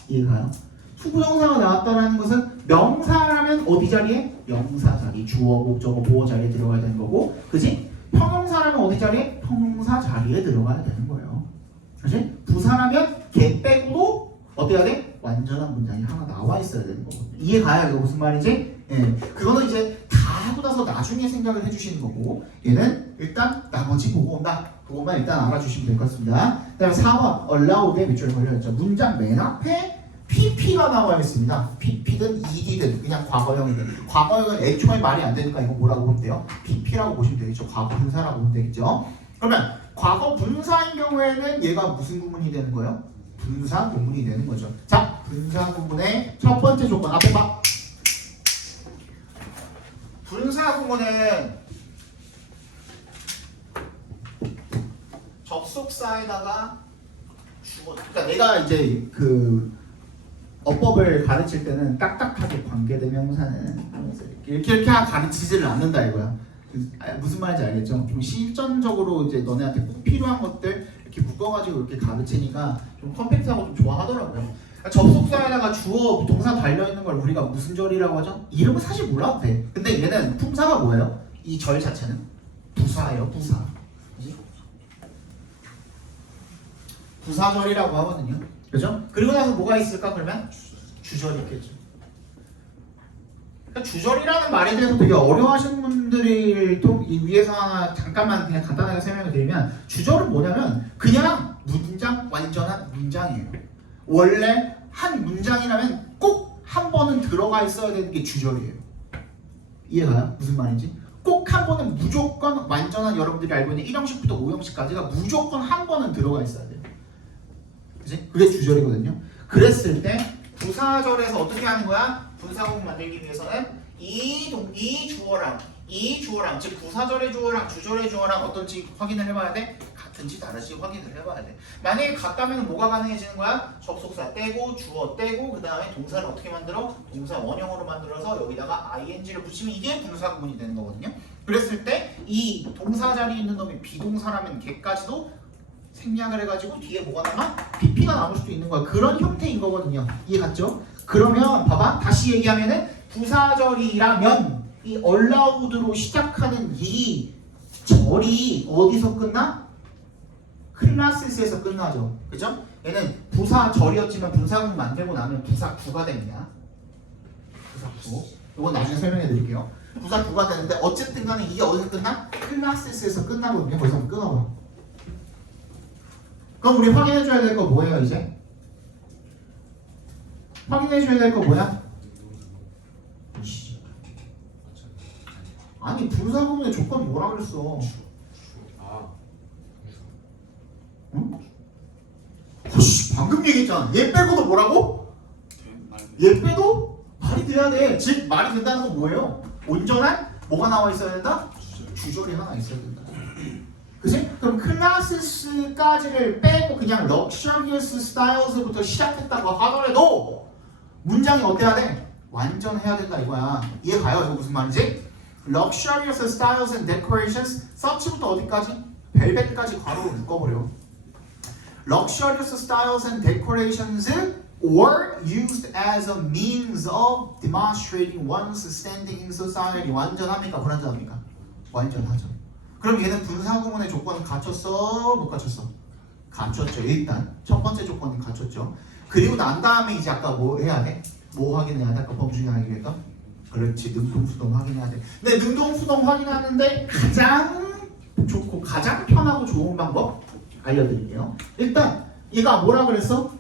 이해가요? 투부정사가 나왔다는 것은 명사라면 어디 자리에? 명사 자리, 주어, 목적어, 보어 자리에 들어가야 되는 거고, 그지? 형용사라면 어디 자리에? 형용사 자리에 들어가야 되는 거예요. 그지? 부사라면 걔 빼고도 어때야 돼? 완전한 문장이 하나 나와 있어야 되는 거거든요. 이해가요? 이거 무슨 말이지? 예, 그거는 이제 다 하고 나서 나중에 생각을 해주시는 거고, 얘는 일단 나머지 보고 온다. 그것만 일단 알아주시면 될 것 같습니다. 그 다음에 4번 allowed에 밑줄에 걸려있죠. 문장 맨 앞에 PP가 나와 있습니다. PP든 ED든 그냥 과거형이든. 과거형은 애초에 말이 안 되니까 이거 뭐라고 보면 돼요? PP라고 보시면 되겠죠. 과거 분사라고 보면 되겠죠. 그러면 과거 분사인 경우에는 얘가 무슨 구문이 되는 거예요? 분사 구문이 되는 거죠. 자, 분사 구문의 첫 번째 조건 앞에 봐. 분사 구문은 접속사에다가 주어. 그러니까 내가 이제 그 어법을 가르칠 때는 딱딱하게 관계대명사는 하면서 이렇게 가르치지를 않는다 이거야. 무슨 말인지 알겠죠? 좀 실전적으로 이제 너네한테 꼭 필요한 것들 이렇게 묶어가지고 이렇게 가르치니까 좀 컴팩트하고 좀 좋아하더라고요. 접속사에다가 주어 동사 달려있는 걸 우리가 무슨 절이라고 하죠? 이름은 사실 몰라도 돼. 근데 얘는 품사가 뭐예요? 이 절 자체는 부사예요. 부사. 부사절이라고 하거든요. 그죠? 그리고 나서 뭐가 있을까 그러면 주절이 있겠죠. 그러니까 주절이라는 말에 대해서 되게 어려워하시는 분들을 또 이 위에서 하나 잠깐만 그냥 간단하게 설명을 드리면 주절은 뭐냐면 그냥 문장 완전한 문장이에요. 원래 한 문장이라면 꼭 한 번은 들어가 있어야 되는 게 주절이에요. 이해가요? 무슨 말인지? 꼭 한 번은 무조건 완전한 여러분들이 알고 있는 1형식부터 5형식까지가 무조건 한 번은 들어가 있어야 돼요. 그치? 그게 주절이거든요. 그랬을 때 부사절에서 어떻게 하는 거야? 분사구문 만들기 위해서는 이 주어랑 즉 부사절의 주어랑 주절의 주어랑 어떤지 확인을 해봐야 돼. 같은지 다른지 확인을 해봐야 돼. 만약에 같다면 뭐가 가능해지는 거야? 접속사 떼고 주어 떼고 그 다음에 동사를 어떻게 만들어? 동사 원형으로 만들어서 여기다가 ing를 붙이면 이게 분사구문이 되는 거거든요. 그랬을 때 이 동사 자리에 있는 놈이 비동사라면 걔까지도 생략을 해가지고 뒤에 뭐가 남아? BP가 남을 수도 있는 거야. 그런 형태인 거거든요. 이해 갔죠? 그러면 봐봐. 다시 얘기하면은 부사절이라면 이 allowed로 시작하는 이 절이 어디서 끝나? 클라스에서 끝나죠. 그죠? 얘는 부사절이었지만 분사구문 만들고 나면 부사구가 됩니다. 부사구. 이건 나중에 설명해 드릴게요. 부사구가 되는데 어쨌든 간에 이게 어디서 끝나? 클라스에서 끝나거든요. 거기서 한번 끊어봐. 그럼 우리 확인해줘야 될 거 뭐예요 이제? 확인해줘야 될 거 뭐야? 아니 분사구문의 조건이 뭐라 그랬어? 응? 호씨 방금 얘기했잖아. 얘 빼고도 뭐라고? 얘 빼도 말이 돼야 돼. 즉 말이 된다는 건 뭐예요? 온전한 뭐가 나와 있어야 된다? 주절이 하나 있어야 된다. 그치? 그럼 클라스까지를 빼고 그냥 luxurious styles부터 시작했다고 하더라도 문장이 어때야 돼? 완전해야 된다 이거야. 이해 가요? 이거 무슨 말인지? luxurious styles and decorations such부터 어디까지? 벨벳까지 괄호로 묶어버려. luxurious styles and decorations or used as a means of demonstrating one's standing in society. 완전합니까? 불완전합니까? 완전하죠. 그럼 얘는 분사구문의 조건은 갖췄어? 못 갖췄어? 갖췄죠. 일단 첫 번째 조건은 갖췄죠. 그리고 난 다음에 이제 아까 뭐 해야 돼? 뭐 확인해야 돼? 아까 범준이 하기로 그렇지. 능동수동 확인해야 돼. 근데 능동수동 확인하는데 가장 좋고 가장 편하고 좋은 방법 알려드릴게요. 일단 얘가 뭐라 그랬어?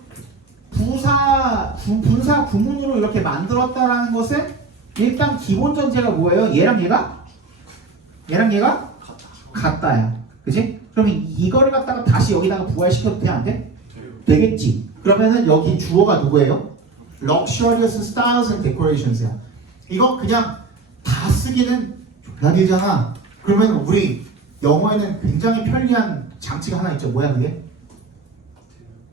분사 구문으로 이렇게 만들었다라는 것은 일단 기본 전제가 뭐예요? 얘랑 얘가 같다야. 그치? 그러면 이거를 갖다가 다시 여기다가 부활시켜도 돼? 안 돼? 되겠지. 그러면은 여기 주어가 누구예요? luxurious styles and decorations야. 이거 그냥 다 쓰기는 졸라 길잖아. 그러면 우리 영어에는 굉장히 편리한 장치가 하나 있죠. 뭐야 그게?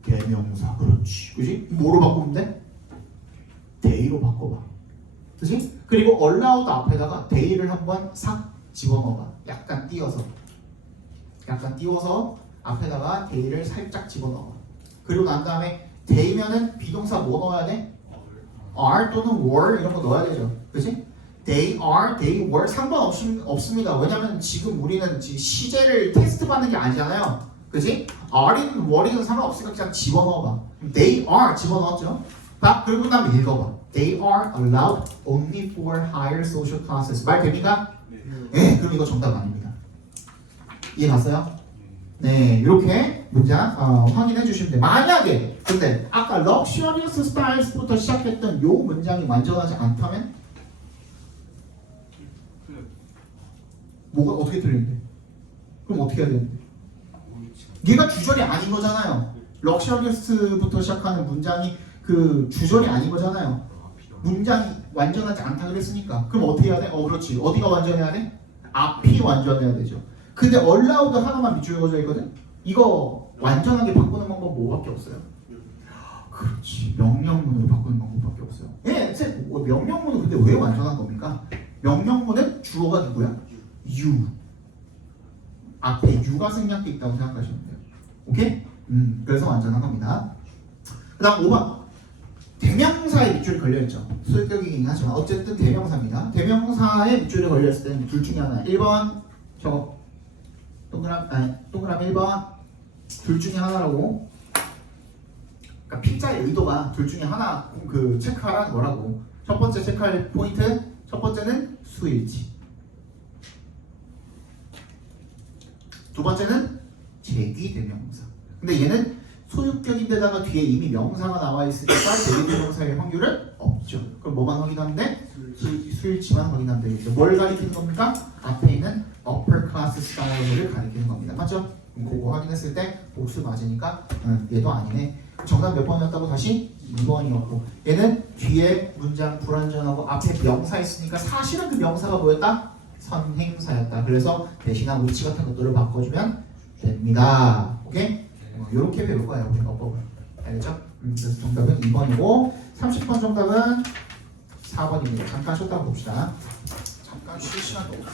대명사. 그렇지. 그치? 뭐로 바꾸면 돼? they로 바꿔봐. 그치? 그리고 allowed 앞에다가 they를 한번 싹 집어넣어봐. 약간 띄워서 앞에다가 they를 살짝 집어넣어봐. 그리고 난 다음에 they면은 비동사 뭐 넣어야 돼? are 또는 were 이런 거 넣어야 되죠. 그치? they are, they were 상관없습니다. 왜냐면 지금 우리는 시제를 테스트 받는 게 아니잖아요. 그치? are이든 were이든 상관없으니까 그냥 집어넣어봐. they are 집어넣었죠. 자, 그리고 그 다음에 읽어봐. they are allowed only for higher social classes. 말 됩니까? 네, 그럼 이거 정답 아닙니다. 이해 갔어요? 네, 이렇게 문장 확인해 주시면 돼요. 만약에 근데 아까 luxurious styles부터 시작했던 요 문장이 완전하지 않다면 뭐가 어떻게 틀리는데? 그럼 어떻게 해야 되는데? 얘가 주절이 아닌 거잖아요. luxurious부터 시작하는 문장이 그 주절이 아닌 거잖아요. 문장이 완전하지 않다 그랬으니까. 그럼 어떻게 해야 돼? 그렇지. 어디가 완전해야 돼? 앞이 완전해야 되죠. 근데 allowed 하나만 밑줄에 그어져 있거든? 이거 완전하게 바꾸는 방법 뭐밖에 없어요? 그렇지. 명령문으로 바꾸는 방법밖에 없어요. 예, 명령문은 근데 왜 완전한 겁니까? 명령문은 주어가 누구야? you. 앞에 you가 생략돼 있다고 생각하시면 돼요. 오케이? 그래서 완전한 겁니다. 그 다음 5번. 대명사에 밑줄이 걸려있죠. 소유격이긴 하지만 어쨌든 대명사입니다. 대명사에 밑줄이 걸렸을 때는 둘 중에 하나. 1번 저거 동그라미 1번 둘 중에 하나라고 그러니까 P자의 의도가 둘 중에 하나 그 체크하라는 거라고. 첫 번째 체크할 포인트, 첫 번째는 수일치. 두 번째는 제기대명사. 근데 얘는 소유격인데다가 뒤에 이미 명사가 나와 있으니까 제기대명사의 확률은 없죠. 그럼 뭐만 확인하는데? 수일치만 확인하면 되겠죠. 뭘 가리키는 겁니까? 앞에 있는 upper class style을 가리키는 겁니다. 맞죠? 그럼 그거 확인했을 때 복수 맞으니까 얘도 아니네. 정답 몇 번이었다고 다시? 2번이었고 얘는 뒤에 문장 불완전하고 앞에 명사 있으니까 사실은 그 명사가 뭐였다? 선행사였다. 그래서 대신한 위치 같은 것들을 바꿔주면 됩니다. 오케이? 이렇게 배울 거예요. 우리가 법을. 알겠죠? 그래서 정답은 2번이고 30번 정답은 4번입니다. 잠깐 쉬었다가 봅시다. 잠깐 쉴 시간도 없고.